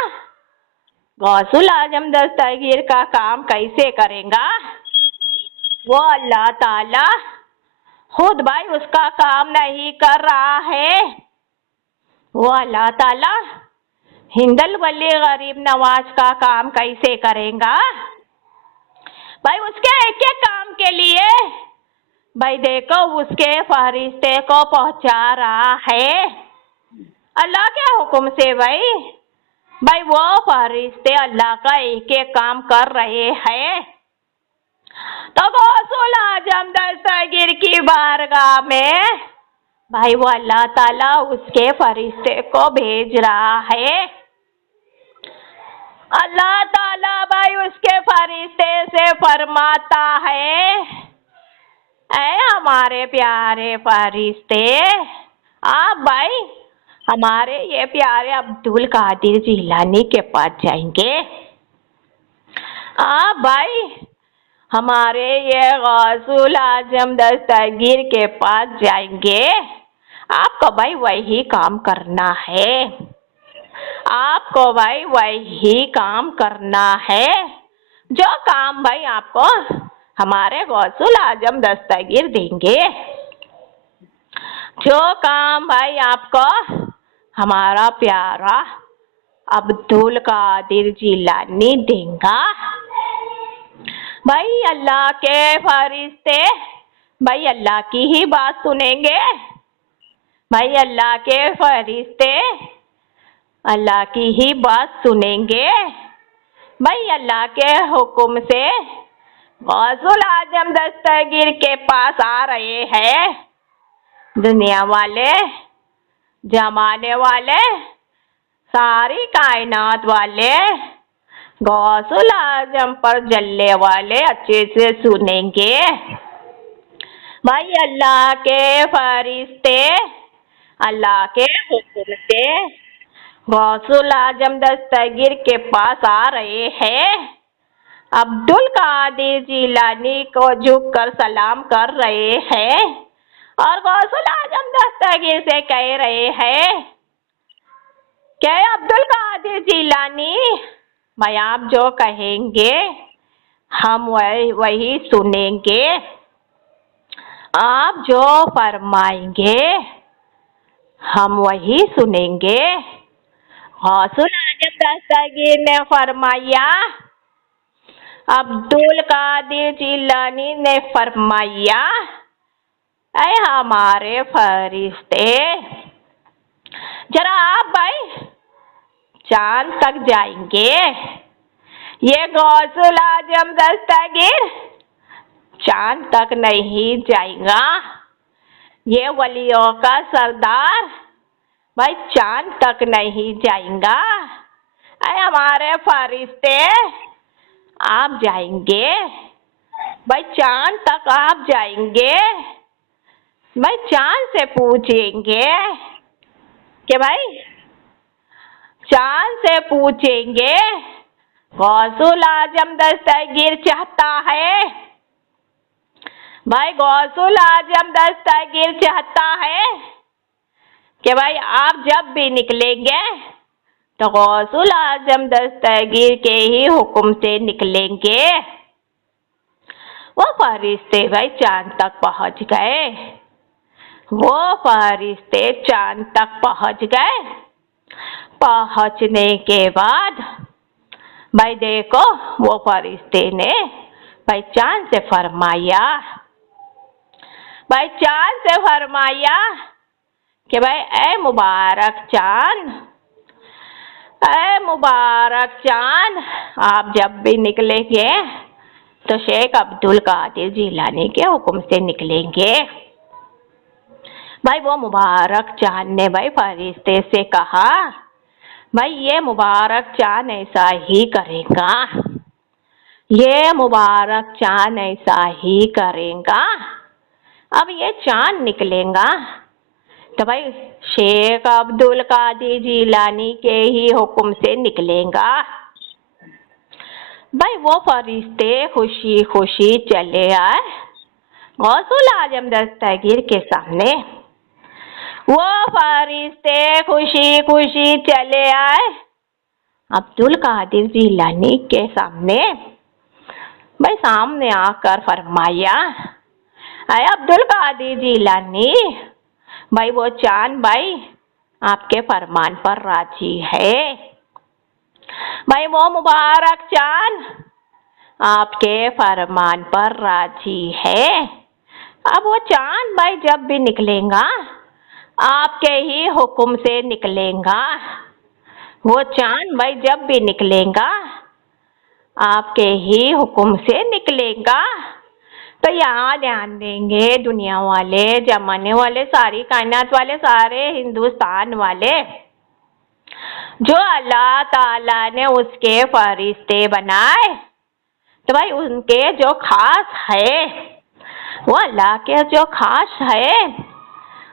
गौसुल आजम दस्तगीर का काम कैसे करेगा? वो अल्लाह ताला खुद भाई उसका काम नहीं कर रहा है। वो अल्लाह ताला हिंदल वली गरीब नवाज का काम कैसे करेगा? भाई उसके एक एक काम के लिए भाई देखो उसके फरिश्ते को पहुंचा रहा है अल्लाह के हुक्म से। भाई भाई वो फरिश्ते अल्लाह का एक एक काम कर रहे हैं। तो गौसुल आजम दस्तगीर की बारगाह में भाई वो अल्लाह ताला उसके फरिश्ते को भेज रहा है। अल्लाह ताला भाई उसके फरिश्ते से फरमाता है, ऐ हमारे प्यारे फरिश्ते आप भाई हमारे ये प्यारे अब्दुल कादिर जिलानी के पास जाएंगे। आप भाई हमारे ये गौसुल आजम दस्तगीर के पास जाएंगे। आपको भाई वही काम करना है। आपको भाई वही काम करना है जो काम भाई आपको हमारे गौसुल आजम दस्तगीर देंगे, जो काम भाई आपको हमारा प्यारा अब्दुल कादिर जिलानी देगा। भाई अल्लाह के फरिश्ते भाई अल्लाह की ही बात सुनेंगे, भाई अल्लाह के फरिश्ते अल्लाह की ही बात सुनेंगे। भाई अल्लाह के हुक्म से गौसुल आजम दस्तगीर के पास आ रहे हैं दुनिया वाले, जमाने वाले, सारी कायनात वाले, गौसुल आजम पर जलने वाले अच्छे से सुनेंगे। भाई अल्लाह के फरिश्ते अल्लाह के हुक्म से गौसुल आजम दस्तगीर के पास आ रहे हैं, अब्दुल कादिर जिलानी को झुक कर सलाम कर रहे हैं और गौसुल आजम दस्तगीर से कह रहे हैं कि अब्दुल कादिर जिलानी भाई आप जो कहेंगे हम वही सुनेंगे, आप जो फरमाएंगे हम वही सुनेंगे। गौसुल आजम दस्तगीर ने फरमाया, अब्दुल कादिर जिलानी ने फरमाया, ऐ हमारे फरिश्ते जरा आप भाई चांद तक जाएंगे। ये गौसुल आजम दस्तगीर चांद तक नहीं जाएगा, ये वलियों का सरदार भाई चांद तक नहीं जाएगा। ऐ हमारे फरिश्ते आप जाएंगे, भाई चांद तक आप जाएंगे। भाई चांद से पूछेंगे कि भाई चांद से पूछेंगे गौसुल आजम दस्तगीर चाहता है, भाई गौसुल आजम दस्तगीर चाहता है कि भाई आप जब भी निकलेंगे तो गौसुल आजम दस्तगीर के ही हुक्म से निकलेंगे। वो फरिश्ते भाई चांद तक पहुंच गए, वो फरिश्ते चांद तक पहुंच गए। पहुंचने के बाद भाई देखो वो फरिश्ते ने भाई चांद से फरमाया, भाई चांद से फरमाया कि भाई ए मुबारक चांद, ए मुबारक चांद आप जब भी निकलेंगे तो शेख अब्दुल कादिर जिलानी के हुक्म से निकलेंगे। भाई वो मुबारक चांद ने भाई फरिश्ते से कहा, भाई ये मुबारक चांद ऐसा ही करेगा, ये मुबारक चांद ऐसा ही करेगा। अब ये चांद निकलेगा तो भाई शेख अब्दुल कादिर जिलानी के ही हुक्म से निकलेगा। भाई वो फरिश्ते खुशी खुशी चले आए गौसुल आजम दस्तगीर के सामने, वो फरिश्ते खुशी खुशी चले आए अब्दुल कादिर जिलानी के सामने। भाई सामने आकर फरमाया, अरे अब्दुल कादिर जिलानी भाई वो चांद भाई आपके फरमान पर राजी है, भाई वो मुबारक चांद आपके फरमान पर राजी है। अब वो चांद भाई जब भी निकलेगा आपके ही हुक्म से निकलेगा, वो चांद भाई जब भी निकलेगा आपके ही हुक्म से निकलेगा। तो यहाँ ध्यान देंगे दुनिया वाले, जमाने वाले, सारी कायनात वाले, सारे हिंदुस्तान वाले, जो अल्लाह ताला ने उसके फरिश्ते बनाए तो भाई उनके जो खास है, वो अल्लाह के जो खास है,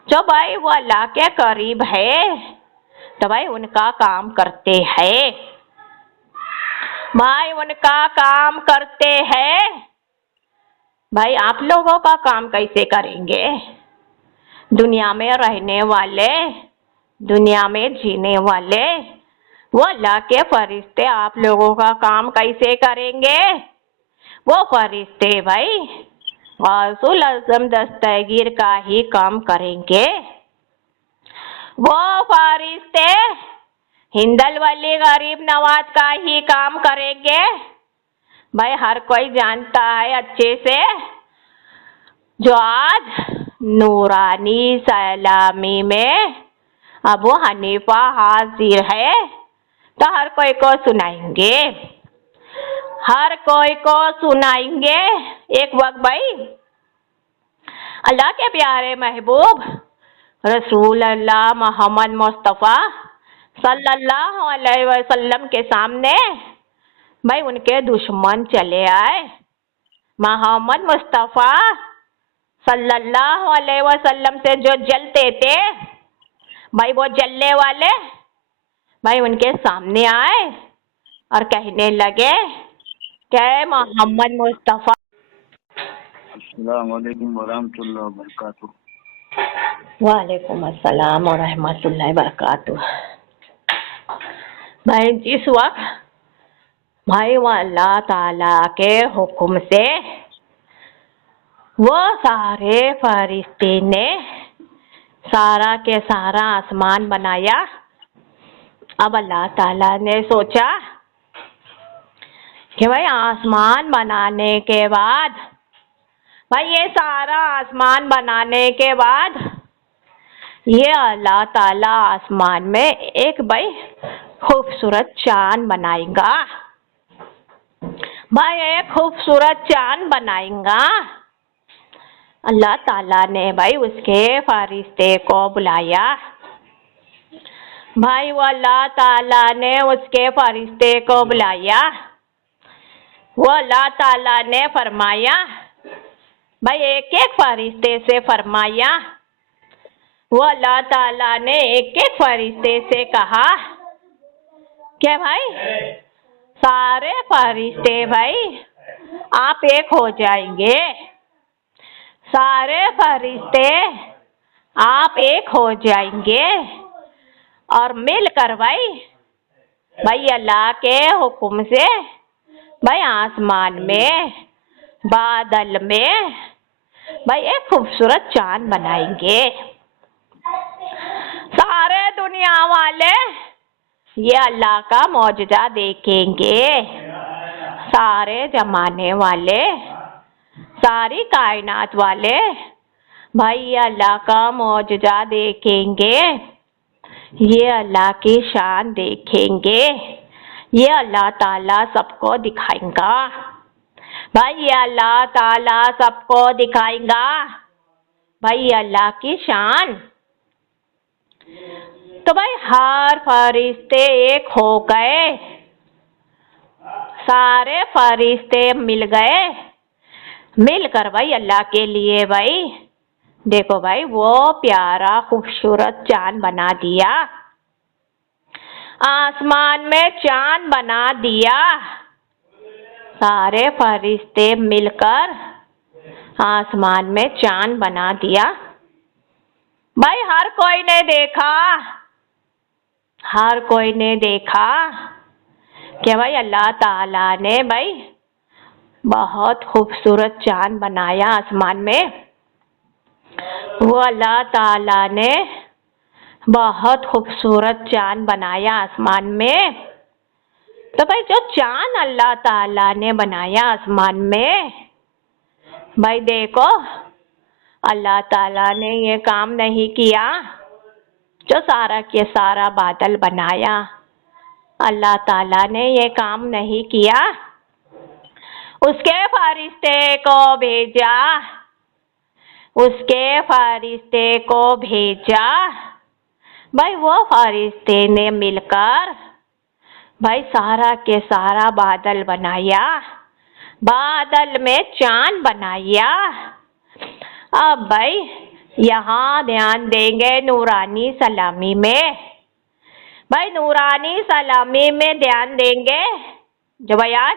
जो भाई वो अल्लाह के करीब है तो भाई उनका काम करते हैं, भाई उनका काम करते हैं। भाई आप लोगों का काम कैसे करेंगे? दुनिया में रहने वाले, दुनिया में जीने वाले, वो अल्लाह के फरिश्ते आप लोगों का काम कैसे करेंगे? वो फरिश्ते भाई गौसुल आज़म दस्तगीर का ही काम करेंगे। वो फरिश्ते हिंदल वली गरीब नवाज का ही काम करेंगे। भाई हर कोई जानता है अच्छे से, जो आज नूरानी सलामी में अबू हनीफा हाजिर है तो हर कोई को सुनाएंगे, हर कोई को सुनाएंगे। एक वक्त भाई अल्लाह के प्यारे महबूब रसूल अल्लाह मोहम्मद मुस्तफ़ा सल्लल्लाहु अलैहि वसल्लम के सामने भाई उनके दुश्मन चले आए। मोहम्मद मुस्तफ़ा सल्लल्लाहु अलैहि वसल्लम से जो जलते थे भाई, वो जलने वाले भाई उनके सामने आए और कहने लगे कि मोहम्मद मुस्तफ़ा। अस्सलाम वालेकुम वरहमतुल्लाहि वबरकातुहू। वालेकुम अस्सलाम और रहमतुल्लाहि बरकातुहू। भाई जिस वक्त भाई वो अल्लाह ताला के हुक्म से वो सारे फरिश्ते ने सारा के सारा आसमान बनाया, अब अल्लाह ताला ने सोचा कि भाई आसमान बनाने के बाद भाई ये सारा आसमान बनाने के बाद ये अल्लाह ताला आसमान में एक भाई खूबसूरत चांद बनाएगा। भाई एक खूबसूरत चांद बनाएगा। अल्लाह ताला ने भाई उसके फरिश्ते को बुलाया। भाई वो अल्लाह ताला ने उसके फरिश्ते को बुलाया। वो अल्लाह ताला ने फरमाया, भाई एक एक फरिश्ते से फरमाया। वो अल्लाह ताला ने एक एक फरिश्ते से कहा क्या भाई सारे फरिश्ते भाई आप एक हो जाएंगे, सारे फरिश्ते आप एक हो जाएंगे और मिलकर भाई अल्लाह के हुक्म से भाई आसमान में बादल में भाई एक खूबसूरत चांद बनाएंगे। सारे दुनिया वाले ये अल्लाह का मौजज़ा देखेंगे, सारे जमाने वाले सारी कायनात वाले भाई ये अल्लाह का मौजज़ा देखेंगे, ये अल्लाह की शान देखेंगे, ये अल्लाह ताला सबको दिखाएगा। भाई ये अल्लाह ताला सबको दिखाएगा भाई अल्लाह की शान। तो भाई हर फरिश्ते एक हो गए, सारे फरिश्ते मिल गए, मिलकर भाई अल्लाह के लिए भाई देखो भाई वो प्यारा खूबसूरत चांद बना दिया, आसमान में चांद बना दिया। सारे फरिश्ते मिलकर आसमान में चांद बना दिया। भाई हर कोई ने देखा, हर कोई ने देखा कि भाई अल्लाह ताला ने भाई बहुत खूबसूरत चांद बनाया आसमान में। वो अल्लाह ताला ने बहुत खूबसूरत चांद बनाया आसमान में। तो भाई जो चांद अल्लाह ताला ने बनाया आसमान में भाई देखो अल्लाह ताला ने ये काम नहीं किया जो सारा के सारा बादल बनाया, अल्लाह ताला ने ये काम नहीं किया। उसके फरिश्ते को भेजा, उसके फरिश्ते को भेजा। भाई वो फरिश्ते ने मिलकर भाई सारा के सारा बादल बनाया, बादल में चांद बनाया। अब भाई यहाँ ध्यान देंगे नूरानी सलामी में, भाई नूरानी सलामी में ध्यान देंगे। जो भाई आज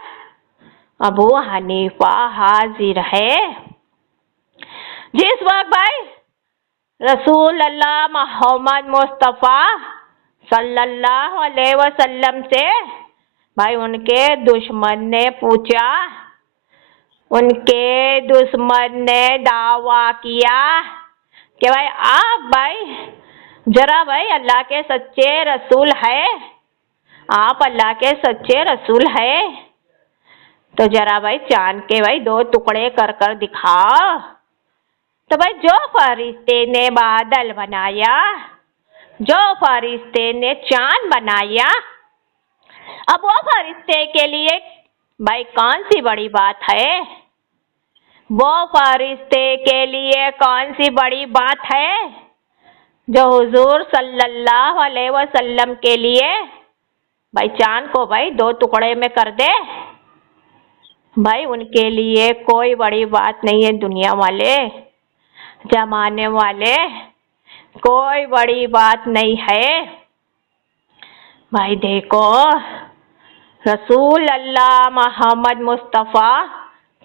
अबू हनीफा हाजिर है, जिस वक्त भाई रसूल अल्लाह मोहम्मद मुस्तफ़ा सल्लल्लाहु अलैहि वसल्लम से भाई उनके दुश्मन ने पूछा, उनके दुश्मन ने दावा किया कि भाई आप भाई जरा भाई अल्लाह के सच्चे रसूल है, आप अल्लाह के सच्चे रसूल है, तो जरा भाई चांद के भाई 2 टुकड़े कर कर दिखाओ। तो भाई जो फरिश्ते ने बादल बनाया, जो फरिश्ते ने चांद बनाया, अब वो फरिश्ते के लिए भाई कौन सी बड़ी बात है? वो फरिश्ते के लिए कौन सी बड़ी बात है जो हुजूर सल्लल्लाहु अलैहि वसल्लम के लिए भाई चांद को भाई 2 टुकड़े में कर दे? भाई उनके लिए कोई बड़ी बात नहीं है दुनिया वाले, जमाने वाले, कोई बड़ी बात नहीं है। भाई देखो रसूल अल्लाह मोहम्मद मुस्तफ़ा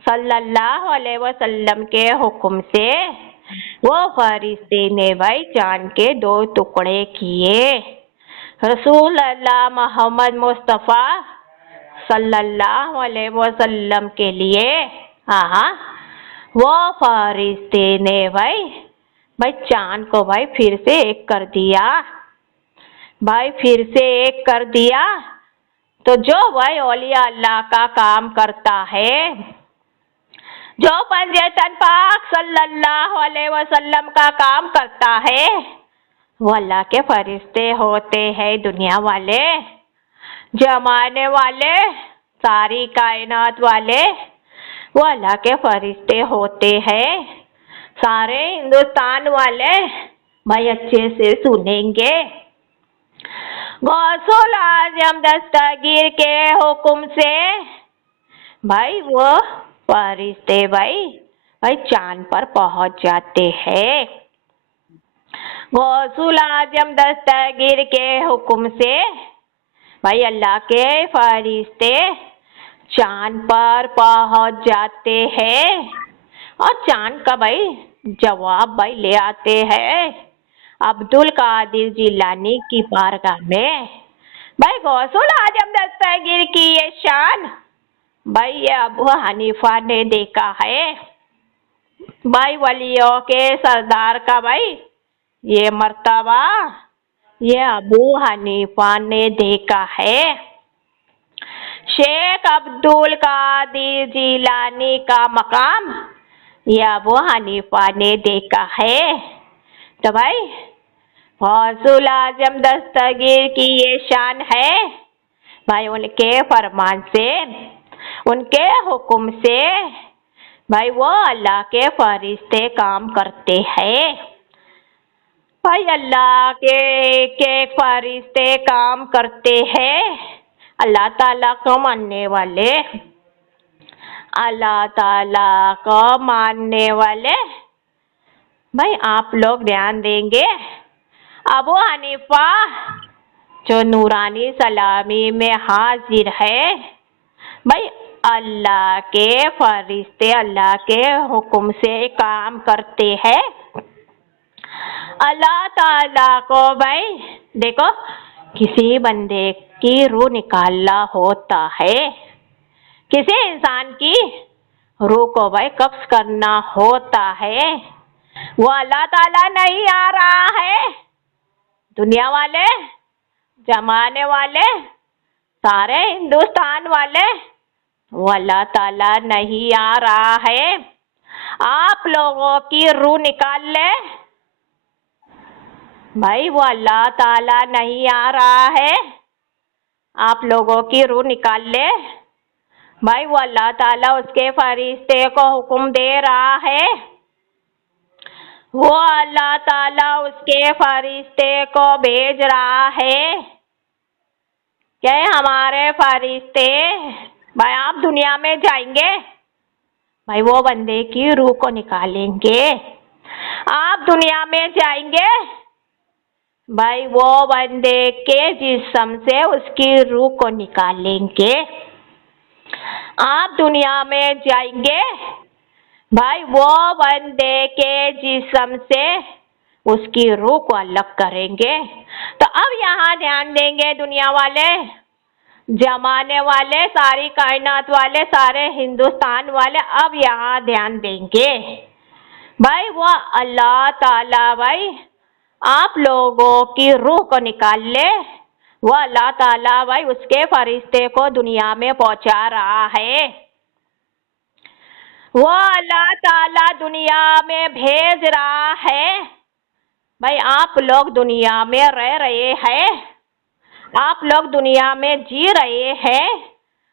सल्लल्लाहु अलैहि वसल्लम के हुक्म से वो फरिश्ते ने भाई चांद के 2 टुकड़े किए। रसूल अल्लाह मोहम्मद मुस्तफ़ा सल्लल्लाहु अलैहि वसल्लम के लिए वो फरिश्ते ने भाई चांद को भाई फिर से एक कर दिया, भाई फिर से एक कर दिया। तो जो भाई औलिया अल्लाह का काम करता है, जो पंजतन पाक सल्लल्लाहु अलैहि वसल्लम का काम करता है, वो अल्लाह के फरिश्ते होते हैं दुनिया वाले, जमाने वाले, सारी कायनात वाले, वो अल्लाह के फरिश्ते होते हैं। सारे हिंदुस्तान वाले भाई अच्छे से सुनेंगे। गौसुल आजम दस्तगीर के हुक्म से भाई वो फरिश्ते भाई चांद पर पहुंच जाते हैं। गौसुल आजम दस्तगीर के हुक्म से भाई अल्लाह के फरिश्ते चांद पर पहुंच जाते हैं और चांद का भाई जवाब भाई ले आते हैं अब्दुल कादिर जिलानी की बारगाह में। भाई गौसुल आजम दस्तगीर की ये शान भाई ये अबू हनीफा ने देखा है। भाई वलियों के सरदार का भाई ये मर्तबा ये अबू हनीफा ने देखा है। शेख अब्दुल कादिर जिलानी का मकाम ये अबू हनीफा ने देखा है। तो भाई गौसुल आजम दस्तगीर की ये शान है भाई उनके फरमान से, उनके हुक्म से भाई वो अल्लाह के फरिश्ते काम करते हैं। भाई अल्लाह के एक फरिश्ते काम करते हैं अल्लाह ताला को मानने वाले, अल्लाह ताला को मानने वाले। भाई आप लोग ध्यान देंगे अबू हनीफा जो नूरानी सलामी में हाजिर है, भाई अल्लाह के फरिश्ते अल्लाह के हुक्म से काम करते हैं। अल्लाह ताला को भाई देखो किसी बंदे की रूह निकालना होता है, किसी इंसान की रूह को भाई कब्ज करना होता है, वो अल्लाह ताला नहीं आ रहा है। दुनिया वाले, जमाने वाले, सारे हिंदुस्तान वाले, वो अल्लाह ताला नहीं आ रहा है। आप लोगों की रूह निकाल ले भाई, वो अल्लाह ताला नहीं आ रहा है। आप लोगों की रूह निकाल ले भाई, वो अल्लाह ताला उसके फरिश्ते को हुक्म दे रहा है। वो अल्लाह ताला उसके फरिश्ते को भेज रहा है क्या हमारे फरिश्ते भाई आप दुनिया में जाएंगे भाई, वो बंदे की रूह को निकालेंगे। आप दुनिया में जाएंगे भाई, वो बंदे के जिस्म से उसकी रूह को निकालेंगे। आप दुनिया में जाएंगे भाई, वो बंदे के जिस्म से उसकी रूह को अलग करेंगे। तो अब यहाँ ध्यान देंगे दुनिया वाले, जमाने वाले, सारी कायनात वाले, सारे हिंदुस्तान वाले, अब यहाँ ध्यान देंगे भाई। वो अल्लाह ताला भाई आप लोगों की रूह को निकाल ले। वो अल्लाह ताला भाई उसके फरिश्ते को दुनिया में पहुंचा रहा है। वो अल्लाह ताला दुनिया में भेज रहा है भाई। आप लोग दुनिया में रह रहे हैं, आप लोग दुनिया में जी रहे हैं।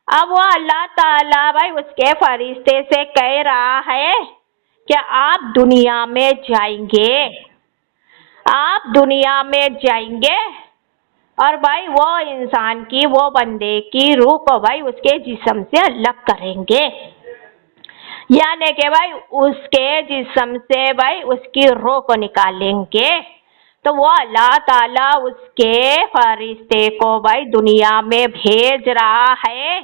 अब वो अल्लाह ताला भाई उसके फरिश्ते से कह रहा है कि आप दुनिया में जाएंगे, आप दुनिया में जाएंगे और भाई वो इंसान की, वो बंदे की रूह को भाई उसके जिस्म से अलग करेंगे। यानी कि भाई उसके जिस्म से भाई उसकी रूह को निकालेंगे। तो वो अल्लाह ताला उसके फरिश्ते को भाई दुनिया में भेज रहा है।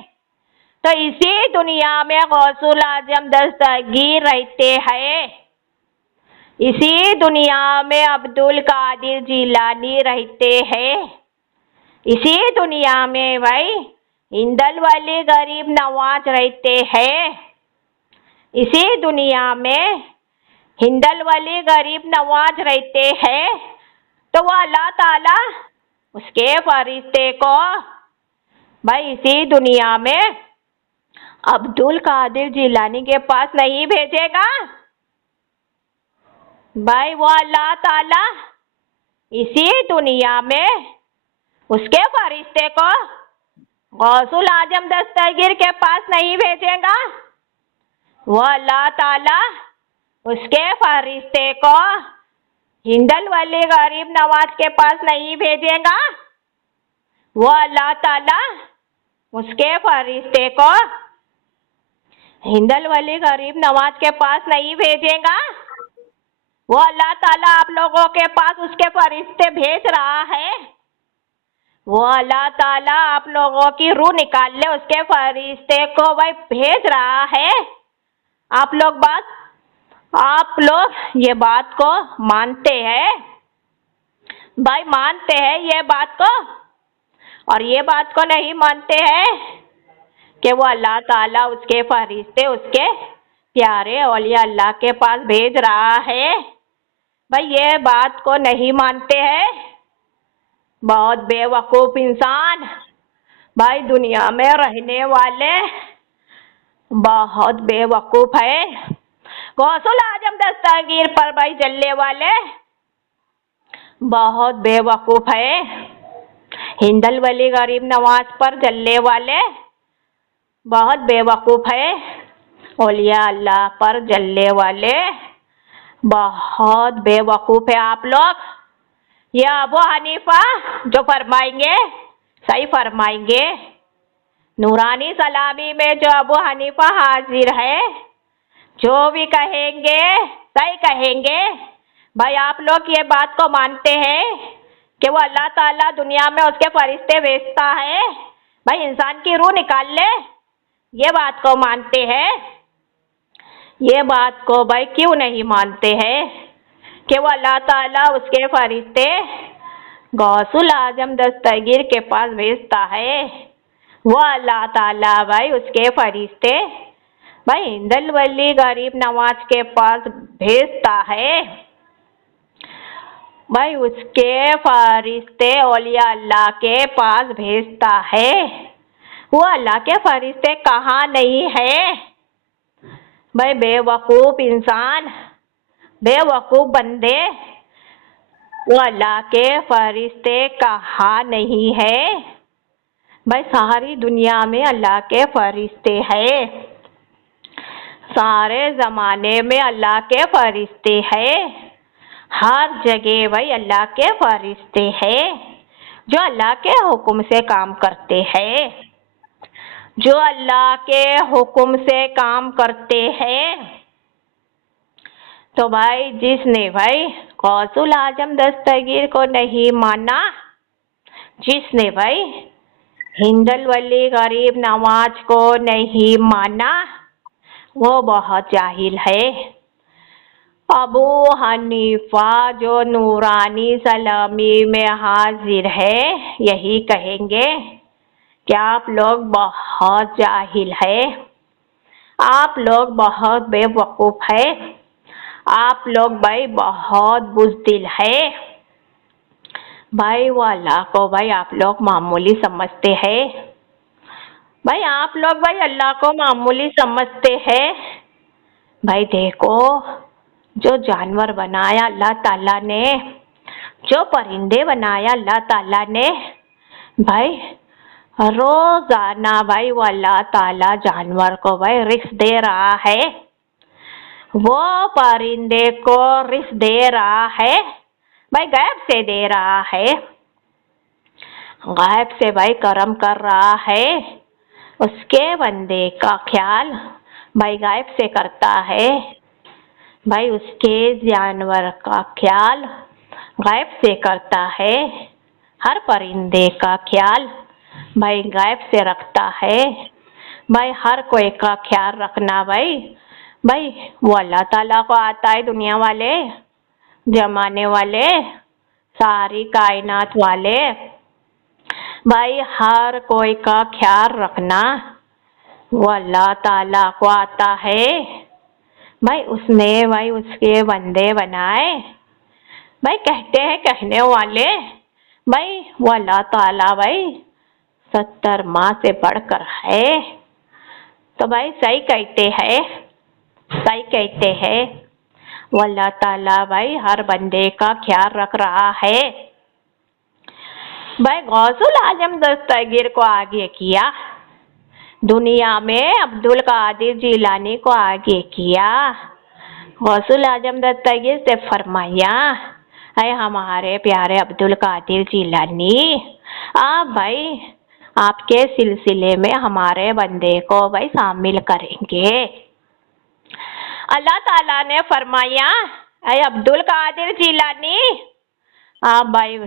तो इसी दुनिया में गौसुल आजम दस्तगीर रहते हैं, इसी दुनिया में अब्दुल कादिर जिलानी रहते हैं, इसी दुनिया में भाई हिंदल वाले गरीब नवाज रहते हैं, इसी दुनिया में हिंदल वाले गरीब नवाज रहते हैं। तो वो अल्लाह ताला उसके फरिश्ते को भाई इसी दुनिया में अब्दुल कादिर जिलानी के पास नहीं भेजेगा भाई। वो अल्लाह ताला इसी दुनिया में उसके फरिश्ते को गौसुल आजम दस्तगीर के पास नहीं भेजेगा। वो अल्लाह ताला उसके फरिश्ते को हिंदल वाले गरीब नवाज के पास नहीं भेजेगा। वो अल्लाह ताला उसके फरिश्ते को हिंदल वाले गरीब नवाज के पास नहीं भेजेगा। वो अल्लाह ताला आप लोगों के पास उसके फरिश्ते भेज रहा है। वो अल्लाह ताला आप लोगों की रूह निकाल ले उसके फरिश्ते को भाई भेज रहा है। आप लोग ये बात को मानते हैं भाई, मानते हैं ये बात को, और ये बात को नहीं मानते हैं कि वो अल्लाह ताला उसके फरिश्ते उसके प्यारे औलिया अल्लाह के पास भेज रहा है भाई। ये बात को नहीं मानते हैं। बहुत बेवकूफ इंसान भाई दुनिया में रहने वाले बहुत बेवकूफ है। गौसुल आजम दस्तगीर पर भाई जलने वाले बहुत बेवकूफ है। हिंदल वली गरीब नवाज पर जलने वाले बहुत बेवकूफ है। औलिया अल्लाह पर जलने वाले बहुत बेवकूफ है आप लोग। ये अबू हनीफा जो फरमाएंगे सही फरमाएंगे। नूरानी सलामी में जो अबू हनीफा हाजिर है, जो भी कहेंगे सही कहेंगे भाई। आप लोग ये बात को मानते हैं कि वो अल्लाह ताला दुनिया में उसके फरिश्ते भेजता है भाई इंसान की रूह निकाल ले। ये बात को मानते हैं। ये बात को भाई क्यों नहीं मानते हैं कि वो अल्लाह ताला उसके फरिश्ते गौसुल आजम दस्तगीर के पास भेजता है। वो अल्लाह ताला भाई उसके फरिश्ते भाई हिंदल वली गरीब नवाज के पास भेजता है भाई। उसके फरिश्ते औलिया अल्लाह के पास भेजता है। वो अल्लाह के फरिश्ते कहाँ नहीं है भाई। बेवकूफ इंसान, बेवकूफ बंदे, वो अल्लाह के फरिश्ते कहाँ नहीं है भाई। सारी दुनिया में अल्लाह के फरिश्ते हैं, सारे ज़माने में अल्लाह के फरिश्ते हैं, हर जगह भाई अल्लाह के फरिश्ते हैं जो अल्लाह के हुक्म से काम करते हैं, जो अल्लाह के हुक्म से काम करते हैं। तो भाई जिसने भाई गौसुल आजम दस्तगीर को नहीं माना, जिसने भाई हिंदल वली गरीब नवाज को नहीं माना, वो बहुत जाहिल है। अबू हनीफा जो नूरानी सलामी में हाजिर है यही कहेंगे कि आप लोग बहुत जाहिल है, आप लोग बहुत बेवकूफ है, आप लोग भाई बहुत बुज़दिल है। भाई वो अल्लाह को भाई आप लोग मामूली समझते हैं, भाई आप लोग भाई अल्लाह को मामूली समझते हैं। भाई देखो जो जानवर बनाया अल्लाह ताला ने, जो परिंदे बनाया अल्लाह ताला ने, भाई रोजाना भाई वो अल्लाह ताला जानवर को भाई रिस्क दे रहा है, वो परिंदे को रिस्क दे रहा है, भाई गायब से दे रहा है, गायब से भाई करम कर रहा है। उसके बंदे का ख्याल भाई गायब से करता है, भाई उसके जानवर का ख्याल गायब से करता है, हर परिंदे का ख्याल भाई गायब से रखता है। भाई हर कोई का ख्याल रखना भाई भाई वो अल्लाह ताला को आता है। दुनिया वाले, जमाने वाले, सारी कायनात वाले, भाई हर कोई का ख्याल रखना वो अल्लाह ताला को आता है। भाई उसने भाई उसके बंदे बनाए, भाई कहते हैं कहने वाले भाई वो अल्लाह ताला भाई 70 माह से बढ़कर है। तो भाई सही कहते हैं, सही कहते हैं वो अल्लाह ताला भाई हर बंदे का ख्याल रख रहा है। भाई गौसुल आजम दस्तगीर को आगे किया, दुनिया में अब्दुल कादिर जिलानी को आगे किया। गौसुल आजम दस्तगीर से फरमाया, है हमारे प्यारे अब्दुल कादिर जिलानी, आप भाई आपके सिलसिले में हमारे बंदे को भाई शामिल करेंगे। अल्लाह ताला ने फरमाया, है अब्दुल कादिर जिलानी, आप भाई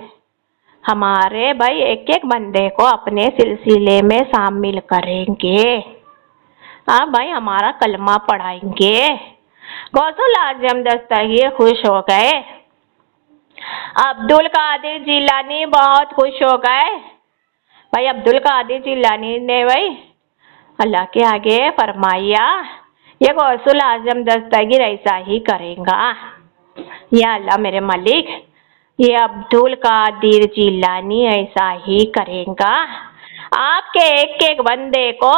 हमारे भाई एक एक बंदे को अपने सिलसिले में शामिल करेंगे, आप भाई हमारा कलमा पढ़ाएंगे। गौसुल आजम दस्तगीर खुश हो गए, अब्दुल कादिर जिलानी बहुत खुश हो गए। भाई अब्दुल कादिर जिलानी ने भाई अल्लाह के आगे फरमाया, ये गौसुल आजम दस्तगीर ऐसा ही करेगा। या अल्लाह मेरे मालिक, ये अब्दुल कादिर जिलानी ऐसा ही करेगा, आपके एक एक बंदे को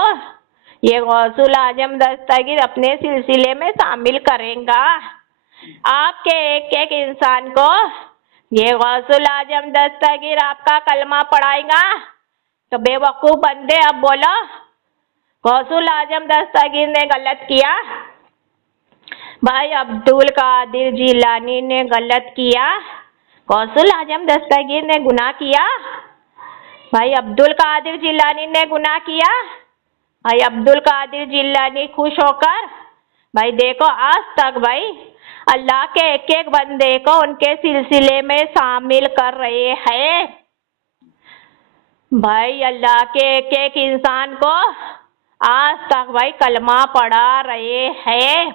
ये गौसुल आजम दस्तगीर अपने सिलसिले में शामिल करेगा। आपके एक एक इंसान को ये गौसुल आजम दस्तगीर आपका कलमा पढ़ाएगा। तो बेवकूफ बंदे अब बोलो, गौसुल आजम दस्तगीर ने गलत किया? भाई अब्दुल कादिर जिलानी ने गलत किया? गौसुल आजम दस्तगीर ने गुनाह किया? भाई अब्दुल कादिर जिलानी ने गुनाह किया? भाई अब्दुल कादिर जिलानी खुश होकर भाई देखो आज तक भाई अल्लाह के एक एक बंदे को उनके सिलसिले में शामिल कर रहे हैं। भाई अल्लाह के एक एक इंसान को आज तक भाई कलमा पढ़ा रहे हैं।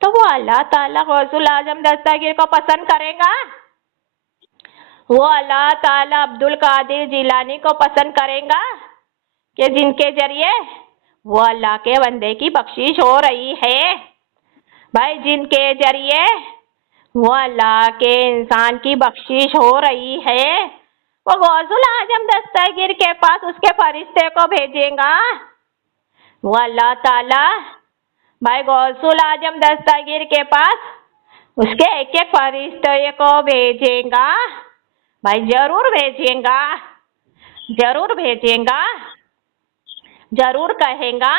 तो वो अल्लाह ताला गौसुल आजम दस्तगीर को पसंद करेगा? वो अल्लाह ताला अब्दुल कादिर जिलानी को पसंद करेगा कि जिनके जरिए वो अल्लाह के बंदे की बख्शिश हो रही है? भाई जिनके जरिए वो अल्लाह के इंसान की बख्शिश हो रही है, वो गौसुल आजम दस्तगीर के पास उसके फरिश्ते को भेजेगा? वो अल्लाह ताला भाई गौसुल आजम दस्तगीर के पास उसके एक एक फरिश्ते को भेजेगा? भाई जरूर भेजेगा, जरूर भेजेगा, जरूर कहेगा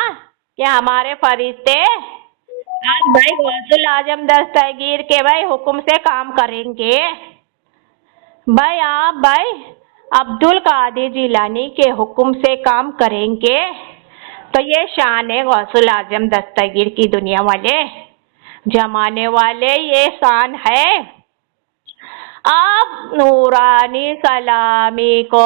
कि हमारे फरिश्ते आज भाई गौसुल आजम दस्तगीर के भाई हुक्म से काम करेंगे। भाई आप भाई अब्दुल कादिर जिलानी के हुक्म से काम करेंगे। तो ये शान है गौसुल आजम दस्तगीर की, दुनिया वाले, जमाने वाले, ये शान है। आप नूरानी सलामी को